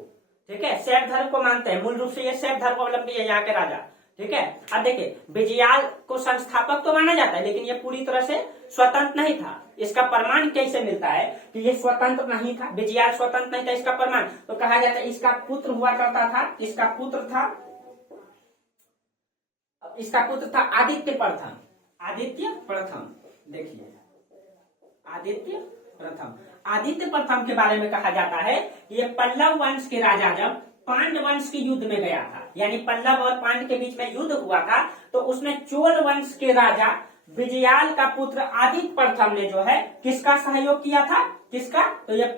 ठीक है, शैव धर्म को मानते हैं, मूल रूप से ये शैव धर्म अवलंबी है यहाँ के राजा। ठीक है, अब देखिए विजयाल को संस्थापक तो माना जाता है, लेकिन ये पूरी तरह से स्वतंत्र नहीं था। इसका प्रमाण कैसे मिलता है कि ये स्वतंत्र नहीं था, विजयाल स्वतंत्र नहीं था? इसका प्रमाण तो कहा जाता है इसका पुत्र हुआ करता था, इसका पुत्र था आदित्य प्रथम। आदित्य प्रथम, देखिए आदित्य प्रथम के बारे में कहा जाता है कि ये पल्लव वंश के राजा जब पांड्य वंश के युद्ध में गया था, यानी पल्लव और पांड्य के बीच में युद्ध हुआ था, तो उसमें चोल वंश के राजा विजयाल का पुत्र आदित्य प्रथम ने जो है किसका सहयोग किया था? किसका? तो ये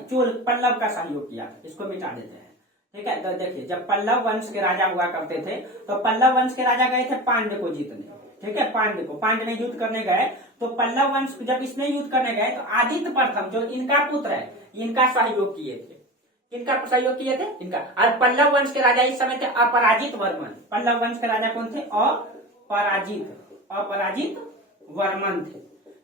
चोल पल्लव का सहयोग किया। इसको मिटा देते हैं। ठीक है, तो देखिए जब पल्लव वंश के राजा हुआ करते थे तो पल्लव वंश के राजा गए थे पांड्य को जीतने। ठीक है, पांड्य में युद्ध करने गए, तो पल्लव वंश जब इसमें युद्ध करने गए तो आदित्य प्रथम जो इनका पुत्र है, इनका सहयोग किए थे। किनका सहयोग किए थे? इनका। और पल्लव वंश के राजा इस समय थे अपराजित वर्मन। पल्लव वंश के राजा कौन थे? अपराजित वर्मन थे।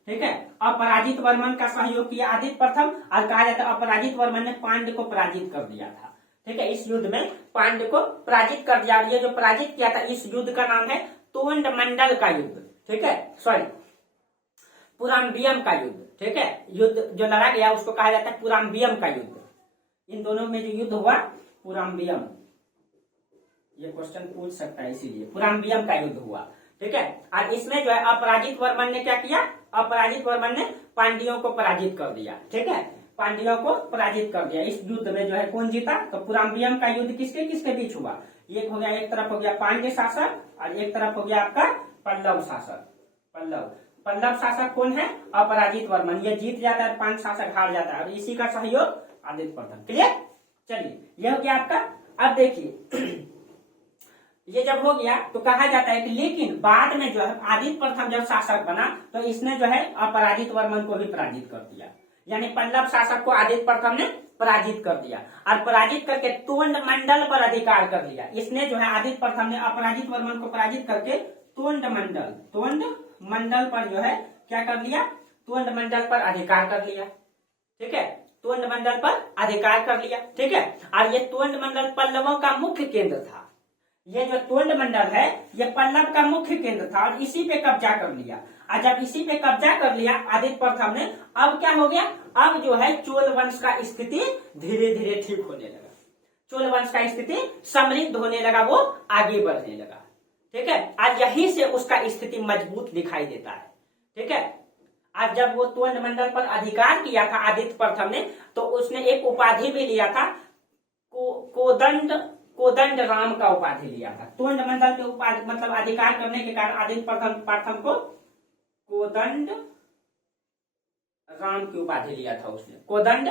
ठीक है, अपराजित वर्मन का सहयोग किया आदित्य प्रथम, और कहा जाता है अपराजित वर्मन ने पांड्य को पराजित कर दिया था। ठीक है, इस युद्ध में पांड्य को पराजित कर दिया, और ये जो पराजित किया था इस युद्ध का नाम है तोंड मंडल का युद्ध। ठीक है, पुराम्बियम का युद्ध। ठीक है, युद्ध जो लड़ा गया उसको कहा जाता है पुराम्बियम का युद्ध। इन दोनों में जो युद्ध हुआ पुराम्बियम, ये क्वेश्चन पूछ सकता है, इसीलिए पुराम्बियम का युद्ध हुआ। ठीक है, और इसमें जो है अपराजित वर्मन ने क्या किया? अपराजित वर्मन ने पांड्यों को पराजित कर दिया। ठीक है, पांड्यों को पराजित कर दिया। इस युद्ध में जो है कौन जीता? तो पुराम्बियम का युद्ध किसके किसके बीच हुआ? एक हो गया, एक तरफ हो गया पांड्य शासक, और एक तरफ हो गया आपका पल्लव शासक। पल्लव शासक कौन है? अपराजित वर्मन। ये जीत जाता है, पांड्य शासक हार जाता है, और इसी का सहयोग आदित्य प्रथम। क्लियर? चलिए, यह हो गया आपका। अब देखिए ये जब हो गया तो कहा जाता है कि लेकिन बाद में जो है आदित्य प्रथम जब शासक बना तो इसने जो है अपराजित वर्मन को भी पराजित कर दिया। यानी पल्लव शासक को आदित्य प्रथम ने पराजित कर दिया, और पराजित करके तोंड मंडल पर अधिकार कर लिया। इसने जो है आदित्य प्रथम ने अपराजित वर्मन को पराजित करके तोंड मंडल पर जो है क्या कर लिया? तोंड मंडल पर अधिकार कर लिया। ठीक है, तोंड मंडल पर अधिकार कर लिया। ठीक है, और ये तोंड मंडल पल्लवों का मुख्य केंद्र था। ये जो तोंड मंडल है ये पल्लव का मुख्य केंद्र था, और इसी पे कब्जा कर लिया। और जब इसी पे कब्जा कर लिया आदित्य प्रथम ने, अब क्या हो गया? अब जो है चोल वंश का स्थिति धीरे धीरे ठीक होने लगा। चोल वंश का स्थिति समृद्ध होने लगा, वो आगे बढ़ने लगा। ठीक है, आज यहीं से उसका स्थिति मजबूत दिखाई देता है। ठीक है, आज जब वो तोंड मंडल पर अधिकार किया था आदित्य प्रथम ने, तो उसने एक उपाधि भी लिया था, कोदंड राम का उपाधि लिया था। तोंड मंडल के उपाधि मतलब अधिकार करने के कारण आदित्य प्रथम को कोदंड राम की उपाधि लिया था। उसने कोदंड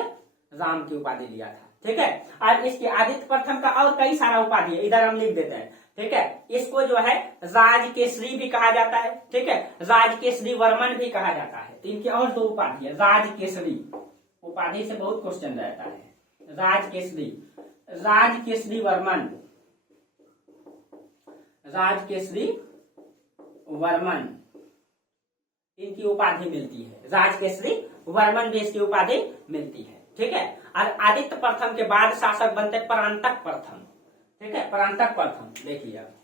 राम की उपाधि लिया था। ठीक है, और इसके आदित्य प्रथम का और कई सारा उपाधि है, इधर हम लिख देते हैं। ठीक है। इसको जो है राजकेसरी भी कहा जाता है, ठीक है, राजकेसरी वर्मन भी कहा जाता है। तो इनकी और दो उपाधि है, राजकेसरी, उपाधि से बहुत क्वेश्चन रहता है, राजकेसरी, राजकेसरी वर्मन, राजकेसरी वर्मन, इनकी उपाधि मिलती है, राजकेसरी वर्मन भी इसकी उपाधि मिलती है, ठीक है। और आदित्य प्रथम के बाद शासक बनते परांतक प्रथम, ठीक है, परांतक प्रथम। देखिए आप,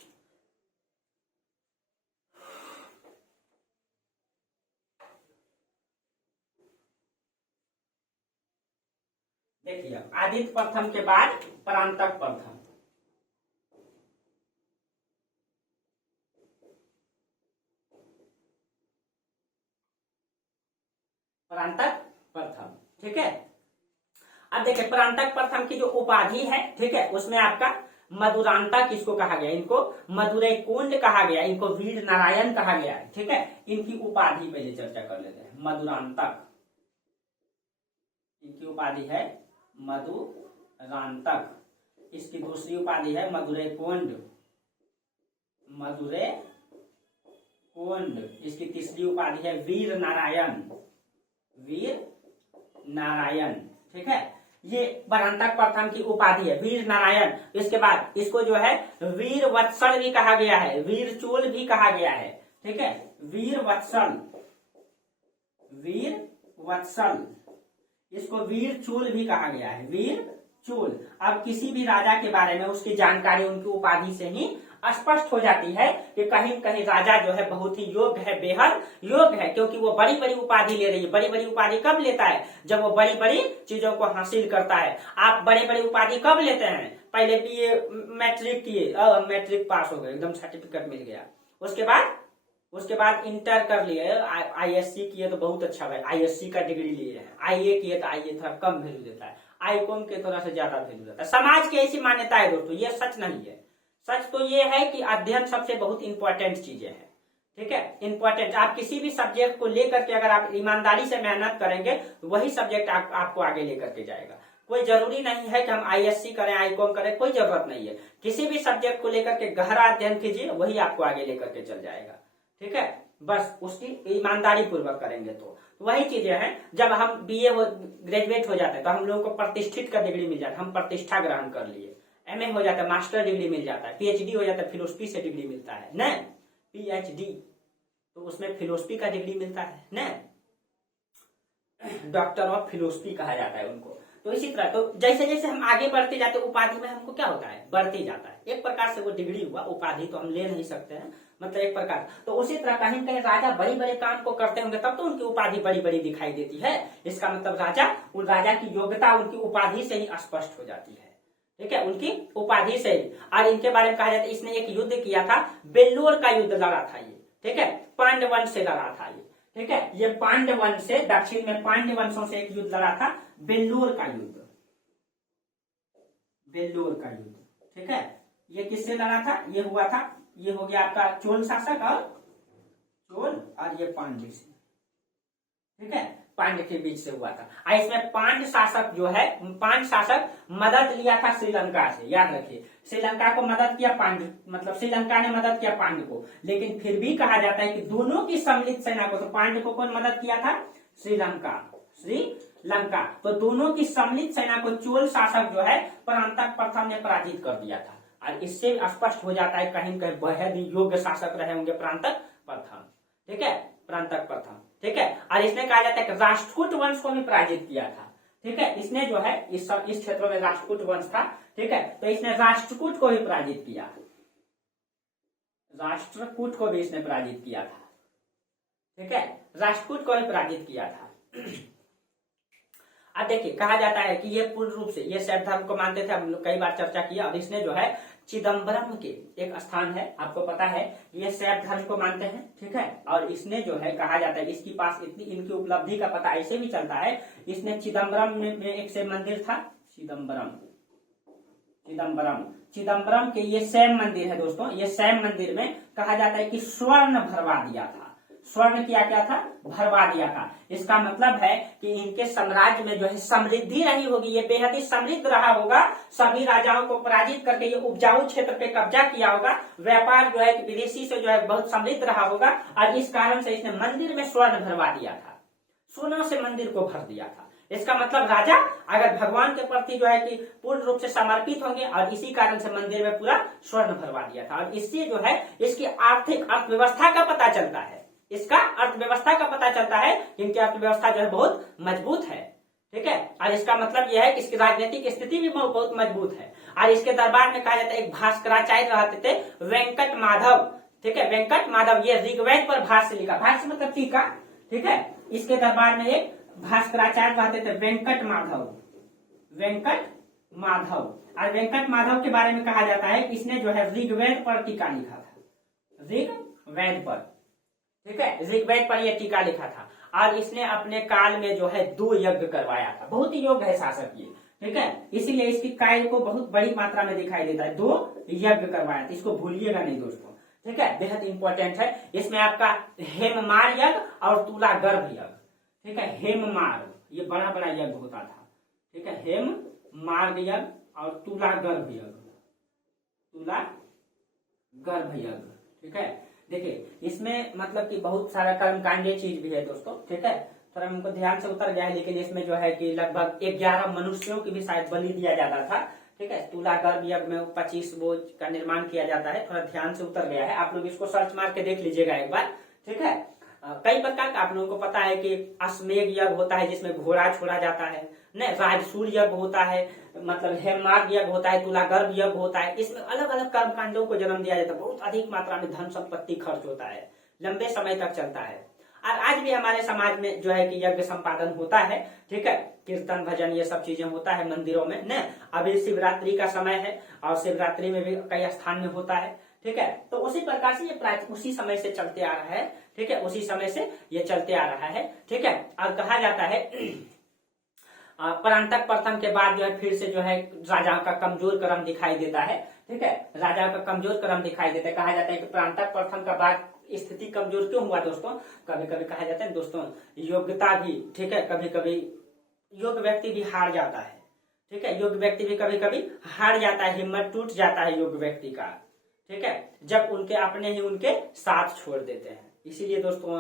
देखिए आदित्य प्रथम के बाद परांतक प्रथम, परांतक प्रथम, ठीक है। अब देखिए परांतक प्रथम की जो उपाधि है, ठीक है, उसमें आपका मधुरांतक किसको कहा गया, इनको मधुरै कुंड कहा गया, इनको वीर नारायण कहा गया है, ठीक है। इनकी उपाधि पहले चर्चा कर लेते हैं, मधुरांतक, इनकी उपाधि है मधुरांतक, इसकी दूसरी उपाधि है मधुरै कुंड, मधुरै कुंड, इसकी तीसरी उपाधि है वीर नारायण, वीर नारायण, ठीक है। ये परांतक प्रथम की उपाधि है, वीर नारायण। इसके बाद इसको जो है वीर वत्सल भी कहा गया है, वीर चोल भी कहा गया है, ठीक है, वीर वत्सल, वीर वत्सल, इसको वीर चोल भी कहा गया है, वीर चोल। अब किसी भी राजा के बारे में उसकी जानकारी उनकी उपाधि से ही स्पष्ट हो जाती है कि कहीं कहीं राजा जो है बहुत ही योग्य है, बेहद योग्य है, क्योंकि वो बड़ी बड़ी उपाधि ले रही है। बड़ी बड़ी उपाधि कब लेता है, जब वो बड़ी बड़ी चीजों को हासिल करता है। आप बड़ी बड़ी उपाधि कब लेते हैं, पहले बीए मैट्रिक किए, मैट्रिक पास हो गए, एकदम सर्टिफिकेट मिल गया, उसके बाद इंटर कर लिए, आईएससी किए तो बहुत अच्छा भाई, आईएससी का डिग्री लिए है, आईए किए तो आईए थोड़ा कम वैल्यू देता है, आईकॉम के थोड़ा सा ज्यादा वैल्यू देता है। समाज की ऐसी मान्यता है दोस्तों, ये सच नहीं है। सच तो ये है कि अध्ययन सबसे बहुत इंपॉर्टेंट चीजें हैं, ठीक है, इंपॉर्टेंट। आप किसी भी सब्जेक्ट को लेकर के अगर आप ईमानदारी से मेहनत करेंगे तो वही सब्जेक्ट आपको आगे लेकर के जाएगा। कोई जरूरी नहीं है कि हम आईएससी करें, आईकॉम करें, कोई जरूरत नहीं है। किसी भी सब्जेक्ट को लेकर के गहरा अध्ययन कीजिए, वही आपको आगे लेकर के चल जाएगा, ठीक है। बस उसकी ईमानदारी पूर्वक करेंगे तो वही चीजें हैं। जब हम बीए ग्रेजुएट हो जाते हैं तो हम लोगों को प्रतिष्ठित का डिग्री मिल जाता है, हम प्रतिष्ठा ग्रहण कर लिए। एमए हो जाता है, मास्टर डिग्री मिल जाता है, पीएचडी हो जाता है, फिलोसफी से डिग्री मिलता है न, पीएचडी तो उसमें फिलोसफी का डिग्री मिलता है न, डॉक्टर ऑफ फिलोसफी कहा जाता है उनको। तो इसी तरह तो जैसे जैसे हम आगे बढ़ते जाते उपाधि में हमको क्या होता है, बढ़ते जाता है। एक प्रकार से वो डिग्री हुआ, उपाधि तो हम ले नहीं सकते हैं, मतलब एक प्रकार। तो उसी तरह कहीं कहीं राजा बड़ी बड़े काम को करते होंगे तब तो उनकी उपाधि बड़ी बड़ी दिखाई देती है। इसका मतलब राजा की योग्यता उनकी उपाधि से ही स्पष्ट हो जाती है, ठीक है, उनकी उपाधि से ही। और इनके बारे में कहा जाता है इसने एक युद्ध किया था, बेल्लोर का युद्ध लड़ा था ये, ठीक है, पांड्य वंश से लड़ा था ये, ठीक है, ये पांड्य वंश से, दक्षिण में पांड्य वंशों से एक युद्ध लड़ा था, बेल्लोर का युद्ध, बेल्लोर का युद्ध, ठीक है। ये किससे लड़ा था, ये हुआ था, ये हो गया आपका चोल शासक और ये पांड्य से, ठीक है, पांड्य के बीच से हुआ था। इसमें पांड्य शासक जो है, पांड्य शासक मदद लिया था श्रीलंका से, याद रखिए, श्रीलंका को मदद किया पांड्य, मतलब श्रीलंका ने मदद किया पांड्य को। लेकिन फिर भी कहा जाता है कि दोनों की सम्मिलित सेना को, तो पांड्य को कौन मदद किया था, श्रीलंका, तो दोनों की सम्मिलित सेना को चोल शासक जो है परांतक प्रथम ने पराजित कर दिया था। और इससे स्पष्ट हो जाता है कहीं कहीं बेहद योग्य शासक रहे होंगे परांतक प्रथम, ठीक है, परांतक प्रथम, ठीक है। और इसमें कहा जाता है कि राष्ट्रकूट वंश को भी पराजित किया था, ठीक है, इसने जो है इस क्षेत्रों में राष्ट्रकूट वंश था, ठीक है, तो इसने राष्ट्रकूट को भी पराजित किया, राष्ट्रकूट को भी इसने पराजित किया था, ठीक है, राष्ट्रकूट को भी पराजित किया था। अब देखिए कहा जाता है कि ये पूर्ण रूप से ये शैव धर्म को मानते थे, हम लोग कई बार चर्चा किया। और इसने जो है चिदम्बरम के एक स्थान है, आपको पता है, ये शैव धर्म को मानते हैं, ठीक है। और इसने जो है कहा जाता है इसके पास इतनी इनकी उपलब्धि का पता ऐसे भी चलता है, इसने चिदम्बरम में एक से मंदिर था, चिदम्बरम के ये शैव मंदिर है दोस्तों। ये शैव मंदिर में कहा जाता है कि स्वर्ण भरवा दिया था, स्वर्ण किया क्या था, भरवा दिया था। इसका मतलब है कि इनके साम्राज्य में जो है समृद्धि रही होगी, ये बेहद ही समृद्ध रहा होगा, सभी राजाओं को पराजित करके ये उपजाऊ क्षेत्र पे कब्जा किया होगा, व्यापार जो है विदेशी से जो है बहुत समृद्ध रहा होगा, और इस कारण से इसने मंदिर में स्वर्ण भरवा दिया था, सोना से मंदिर को भर दिया था। इसका मतलब राजा अगर भगवान के प्रति जो है कि पूर्ण रूप से समर्पित होंगे, और इसी कारण से मंदिर में पूरा स्वर्ण भरवा दिया था। और इससे जो है इसकी आर्थिक अर्थव्यवस्था का पता चलता है, इसका अर्थव्यवस्था का पता चलता है, इनकी अर्थव्यवस्था जो है बहुत मजबूत है, ठीक है। और इसका मतलब यह है कि इसकी राजनीतिक स्थिति भी बहुत मजबूत है। और इसके दरबार में कहा जाता है एक भास्कराचार्य रहते थे, वेंकट माधव, ठीक है, वेंकट माधव, ये ऋग्वेद पर भाष्य लिखा, भाष्य मतलब टीका, ठीक है। इसके दरबार में एक भास्कराचार्य रहते थे, वेंकट माधव, वेंकट माधव। और वेंकट माधव के बारे में कहा जाता है कि इसने जो है ऋग्वेद पर टीका लिखा था, ऋग्वेद पर, ठीक है, ऋग्वेद पर यह टीका लिखा था। और इसने अपने काल में जो है 2 यज्ञ करवाया था, बहुत ही योग्य है शासक ये, ठीक है। इसीलिए इसकी कार्य को बहुत बड़ी मात्रा में दिखाई देता है, 2 यज्ञ करवाया था, इसको भूलिएगा नहीं दोस्तों, ठीक है, बेहद इंपॉर्टेंट है। इसमें आपका हेममार यज्ञ और तुला गर्भ यज्ञ, ठीक है, हेममार ये बड़ा बड़ा यज्ञ होता था, ठीक है, हेममार यज्ञ और तुला गर्भ यज्ञ, तुला गर्भ यज्ञ, ठीक है। देखिए इसमें मतलब कि बहुत सारा कर्मकांडीय चीज भी है दोस्तों, ठीक है, थोड़ा हमको ध्यान से उतर गया है, लेकिन इसमें जो है कि लगभग 11 मनुष्यों की भी शायद बलि दिया जाता था, ठीक है। तुला गर्भ यज्ञ में 25 बोझ का निर्माण किया जाता है, थोड़ा ध्यान से उतर गया है, आप लोग इसको सर्च मार के देख लीजिएगा एक बार, ठीक है। कई प्रकार का आप लोगों को पता है कि अश्वमेध यज्ञ होता है जिसमें घोड़ा छोड़ा जाता है, न राजसूय यज्ञ होता है, मतलब हेममार यज्ञ होता है, तुला गर्भ यज्ञ होता है, इसमें अलग अलग कर्मकांडों को जन्म दिया जाता है, बहुत अधिक मात्रा में धन संपत्ति खर्च होता है, लंबे समय तक चलता है। और आज भी हमारे समाज में जो है कि यज्ञ संपादन होता है, ठीक है, कीर्तन भजन ये सब चीजें होता है मंदिरों में, न अभी शिवरात्रि का समय है और शिवरात्रि में भी कई स्थान में होता है, ठीक है। तो उसी प्रकार से ये उसी समय से चलते आ रहा है, ठीक है, उसी समय से ये चलते आ रहा है, ठीक है। और कहा जाता है परांतक प्रथम के बाद जो है फिर से जो है राजा का कमजोर क्रम दिखाई देता है, ठीक है, राजा का कमजोर क्रम दिखाई देता है। कहा जाता है कि परांतक प्रथम का बाद स्थिति कमजोर क्यों हुआ दोस्तों, कभी कभी कहा जाता है दोस्तों योग्यता भी, ठीक है, कभी कभी योग्य व्यक्ति भी हार जाता है, ठीक है, योग्य व्यक्ति भी कभी कभी हार जाता है, हिम्मत टूट जाता है योग्य व्यक्ति का, ठीक है, जब उनके अपने ही उनके साथ छोड़ देते हैं। इसीलिए दोस्तों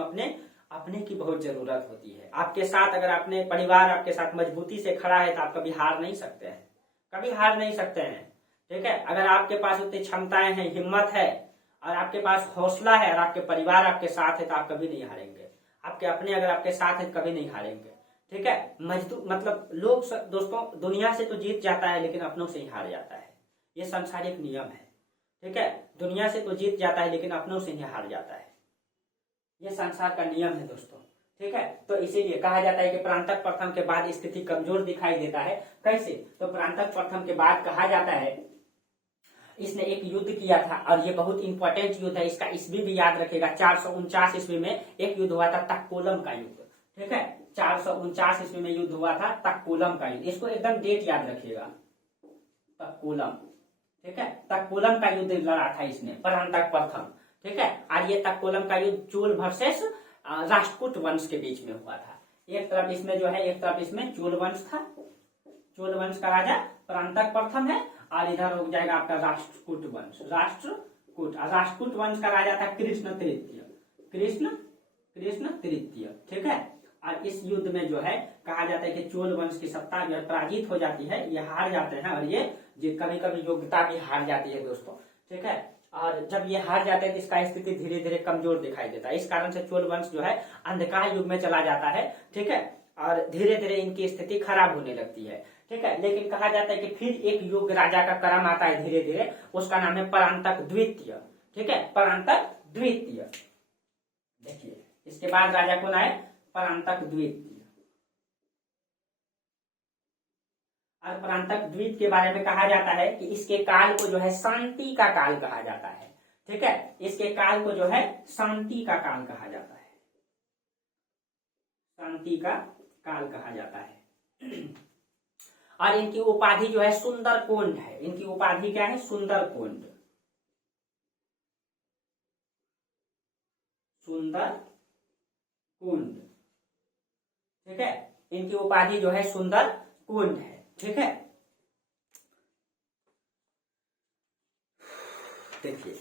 अपने की बहुत जरूरत होती है। आपके साथ अगर अपने परिवार आपके साथ मजबूती से खड़ा है तो आप कभी हार नहीं सकते हैं, कभी हार नहीं सकते हैं, ठीक है। अगर आपके पास उतनी क्षमताएं हैं, हिम्मत है और आपके पास हौसला है और आपके परिवार आपके साथ है तो आप कभी नहीं हारेंगे। आपके अपने अगर आपके साथ है तो कभी नहीं हारेंगे, ठीक है। मतलब लोग दोस्तों दुनिया से तो जीत जाता है लेकिन अपनों से ही हार जाता है, ये सांसारिक नियम है, ठीक है। दुनिया से तो जीत जाता है लेकिन अपनों से ही हार जाता है, ये संसार का नियम है दोस्तों, ठीक है। तो इसीलिए कहा जाता है कि परांतक प्रथम के बाद स्थिति कमजोर दिखाई देता है। कैसे, तो परांतक प्रथम के बाद कहा जाता है इसने एक युद्ध किया था और ये बहुत इंपॉर्टेंट युद्ध है, इसका ईस्वी भी याद रखेगा। 449 ईस्वी में एक युद्ध हुआ था तक्कोलम का युद्ध, ठीक है, 449 ईस्वी में युद्ध हुआ था तक्कोलम का युद्ध, इसको एकदम डेट याद रखिएगा, तक्कोलम, ठीक है, तक्कोलम का युद्ध लड़ा था इसने परांतक प्रथम, ठीक है। और ये तक्कोलम का युद्ध चोल वर्सेस राष्ट्रकूट वंश के बीच में हुआ था। एक तरफ इसमें जो है, एक तरफ इसमें चोल वंश था, चोल वंश का राजा परांतक प्रथम है और इधर हो जाएगा आपका राष्ट्रकूट वंश, राष्ट्रकूट वंश का राजा था कृष्ण तृतीय, कृष्ण तृतीय, ठीक है। और इस युद्ध में जो है कहा जाता है कि चोल वंश की सत्ता जो है पराजित हो जाती है, ये हार जाते हैं और ये कभी कभी योग्यता भी हार जाती है दोस्तों, ठीक है। और जब ये हार जाते हैं तो इसका स्थिति धीरे धीरे कमजोर दिखाई देता है, इस कारण से चोल वंश जो है अंधकार युग में चला जाता है, ठीक है। और धीरे धीरे इनकी स्थिति खराब होने लगती है, ठीक है। लेकिन कहा जाता है कि फिर एक युग राजा का क्रम आता है धीरे धीरे, उसका नाम है परांतक द्वितीय, ठीक है, परांतक द्वितीय। देखिए इसके बाद राजा कौन आए, परांतक द्वितीय। और परांतक द्वितीय के बारे में कहा जाता है कि इसके काल को जो है शांति का काल कहा जाता है, ठीक है, इसके काल को जो है शांति का काल कहा जाता है, शांति का काल कहा जाता है। और इनकी उपाधि जो है सुंदर कोंड है, इनकी उपाधि क्या है, सुंदर कोंड, सुंदर कुंड, ठीक है। इनकी उपाधि जो है सुंदर कुंड है, ठीक है। देखिए,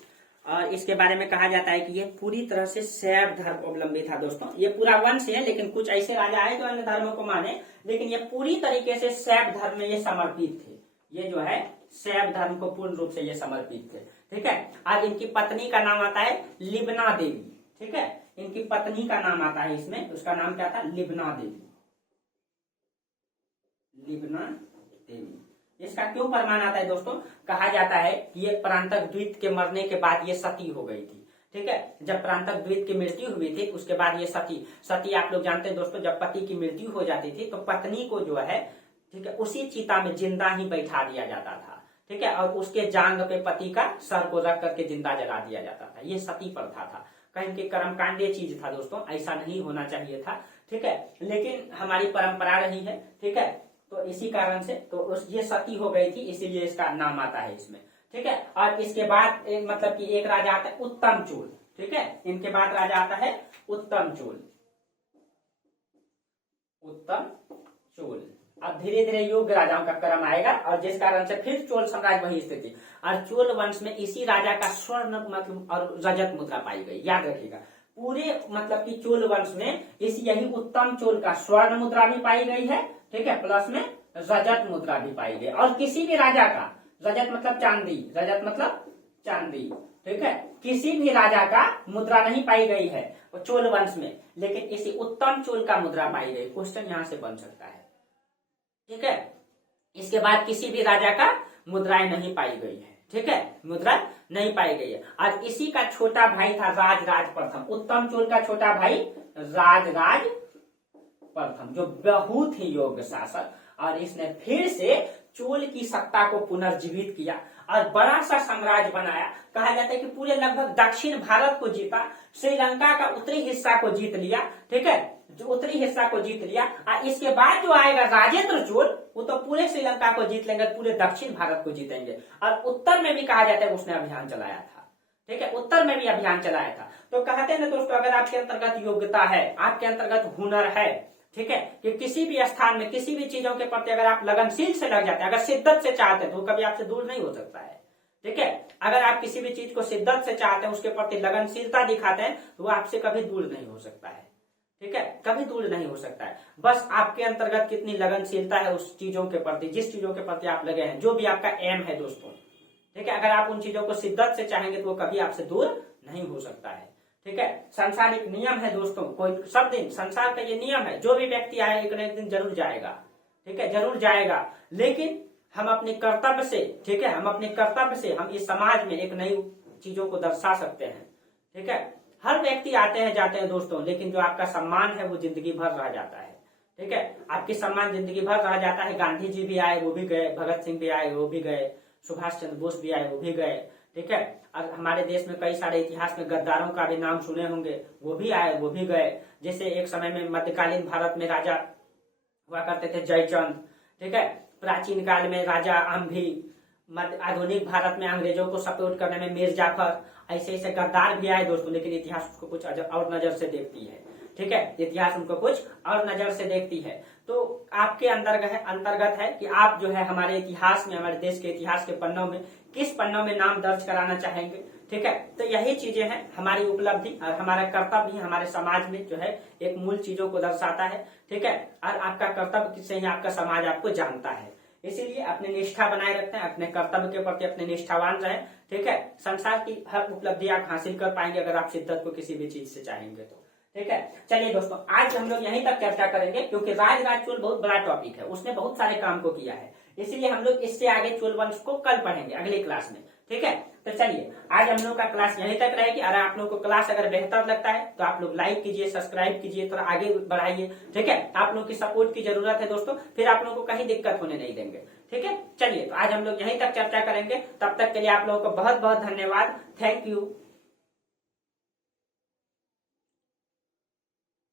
और इसके बारे में कहा जाता है कि ये पूरी तरह से शैव धर्म अवलंबी था दोस्तों। ये पूरा वंश है, लेकिन कुछ ऐसे राजा आए जो अन्य धर्मों को माने, लेकिन ये पूरी तरीके से शैव धर्म में ये समर्पित थे। ये जो है शैव धर्म को पूर्ण रूप से ये समर्पित थे, ठीक है। और इनकी पत्नी का नाम आता है लिब्ना देवी, ठीक है। इनकी पत्नी का नाम आता है इसमें, उसका नाम क्या था? लिब्ना देवी, लिब्ना देवी। इसका क्यों प्रमाण आता है दोस्तों? कहा जाता है कि ये परांतक द्वित के मरने के बाद ये सती हो गई थी, ठीक है। जब परांतक द्वित की मृत्यु हुई थी उसके बाद ये सती आप लोग जानते हैं दोस्तों, जब पति की मृत्यु हो जाती थी तो पत्नी को जो है, ठीक है, उसी चिता में जिंदा ही बैठा दिया जाता था, ठीक है। और उसके जांग पे पति का सर को रख करके जिंदा जला दिया जाता था। ये सती प्रथा था, कहीं के कर्मकांडीय चीज था दोस्तों, ऐसा नहीं होना चाहिए था, ठीक है। लेकिन हमारी परंपरा रही है, ठीक है। तो इसी कारण से तो ये सती हो गई थी, इसीलिए इसका नाम आता है इसमें, ठीक है। और इसके बाद मतलब कि एक राजा आता है उत्तम चूल, ठीक है। इनके बाद राजा आता है उत्तम चूल, उत्तम चूल। अब धीरे धीरे योग्य राजाओं का क्रम आएगा, और जिस कारण से फिर चोल साम्राज्य वही स्थिति। और चोल वंश में इसी राजा का स्वर्ण मतलब और रजत मुद्रा पाई गई, याद रखिएगा। पूरे मतलब कि चोल वंश में यही उत्तम चोल का स्वर्ण मुद्रा भी पाई गई है, ठीक है, प्लस में रजत मुद्रा भी पाई गई। और किसी भी राजा का, रजत मतलब चांदी, रजत मतलब चांदी, ठीक है, किसी भी राजा का मुद्रा नहीं पाई गई है चोल वंश में, लेकिन इसी उत्तम चोल का मुद्रा पाई गई। क्वेश्चन यहां से बन सकता है, ठीक है। इसके बाद किसी भी राजा का मुद्राएं नहीं पाई गई है, ठीक है, मुद्रा नहीं पाई गई है। और इसी का छोटा भाई था राजराज प्रथम, उत्तम चोल का छोटा भाई राजराज प्रथम, जो बहुत ही योग्य शासक, और इसने फिर से चोल की सत्ता को पुनर्जीवित किया और बड़ा सा साम्राज्य बनाया। कहा जाता है कि पूरे लगभग दक्षिण भारत को जीता, श्रीलंका का उत्तरी हिस्सा को जीत लिया, ठीक है, जो उत्तरी हिस्सा को जीत लिया। और इसके बाद जो आएगा राजेंद्र चोल, वो तो पूरे श्रीलंका को जीत लेंगे, पूरे दक्षिण भारत को जीतेंगे। और उत्तर में भी कहा जाता है उसने अभियान चलाया था, ठीक है, उत्तर में भी अभियान चलाया था। तो कहते हैं ना दोस्तों, अगर आपके अंतर्गत योग्यता है, आपके अंतर्गत हुनर है, ठीक है, कि किसी भी स्थान में किसी भी चीजों के प्रति अगर आप लगनशील से लग जाते हैं, अगर शिद्दत से चाहते हैं, तो कभी आपसे दूर नहीं हो सकता है, ठीक है। अगर आप किसी भी चीज को शिद्दत से चाहते हैं, उसके प्रति लगनशीलता दिखाते हैं, तो वो आपसे कभी दूर नहीं हो सकता है, ठीक है, कभी दूर नहीं हो सकता है। बस आपके अंतर्गत कितनी लगनशीलता है उस चीजों के प्रति, जिस चीजों के प्रति आप लगे हैं, जो भी आपका एम है दोस्तों, ठीक है। अगर आप उन चीजों को शिद्दत से चाहेंगे तो वो कभी आपसे दूर नहीं हो सकता है, ठीक है। सांसारिक नियम है दोस्तों, कोई सब दिन संसार का ये नियम है, जो भी व्यक्ति आए एक न एक दिन जरूर जाएगा, ठीक है, जरूर जाएगा। लेकिन हम अपने कर्तव्य से, ठीक है, हम अपने कर्तव्य से हम इस समाज में एक नई चीजों को दर्शा सकते हैं, ठीक है। हर व्यक्ति आते हैं जाते हैं दोस्तों, लेकिन जो आपका सम्मान है वो जिंदगी भर रह जाता है, ठीक है। आपकी सम्मान जिंदगी भर रह जाता है। गांधी जी भी आए, वो भी गए, भगत सिंह भी आए, वो भी गए, सुभाष चंद्र बोस भी आए, वो भी गए, ठीक है। और हमारे देश में कई सारे इतिहास में गद्दारों का भी नाम सुने होंगे, वो भी आए, वो भी गए। जैसे एक समय में मध्यकालीन भारत में राजा हुआ करते थे जयचंद, ठीक है, प्राचीन काल में राजा अम्भी, आधुनिक भारत में अंग्रेजों को सपोर्ट करने में मीर जाफर, ऐसे ऐसे गद्दार भी आए दोस्तों। लेकिन इतिहास उसको कुछ और नजर से देखती है, ठीक है, इतिहास उनको कुछ और नजर से देखती है। तो आपके अंतर्गत है कि आप जो है हमारे इतिहास में, हमारे देश के इतिहास के पन्नों में किस पन्नों में नाम दर्ज कराना चाहेंगे, ठीक है। तो यही चीजें हैं, हमारी उपलब्धि और हमारा कर्तव्य हमारे समाज में जो है एक मूल चीजों को दर्शाता है, ठीक है। और आपका कर्तव्य से ही आपका समाज आपको जानता है, इसीलिए अपनी निष्ठा बनाए रखते हैं, अपने कर्तव्य के प्रति अपने निष्ठावान रहें, ठीक है। संसार की हर उपलब्धि आप हासिल कर पाएंगे अगर आप शिद्दत को किसी भी चीज से चाहेंगे तो, ठीक है। चलिए दोस्तों, आज हम लोग यहीं तक चर्चा करेंगे, क्योंकि राजराज चोल बहुत बड़ा टॉपिक है, उसने बहुत सारे काम को किया है, इसलिए हम लोग इससे आगे चोल वंश को कल पढ़ेंगे अगली क्लास में, ठीक है। तो चलिए आज हम लोग का क्लास यहीं तक रहेगी। और आप लोग को क्लास अगर बेहतर लगता है तो आप लोग लाइक कीजिए, सब्सक्राइब कीजिए, थोड़ा आगे बढ़ाइए, ठीक है। आप लोग की सपोर्ट की जरूरत है दोस्तों, फिर आप लोगों को कहीं दिक्कत होने नहीं देंगे, ठीक है। चलिए तो आज हम लोग यहीं तक चर्चा करेंगे, तब तक के लिए आप लोगों को बहुत बहुत धन्यवाद। Thank you.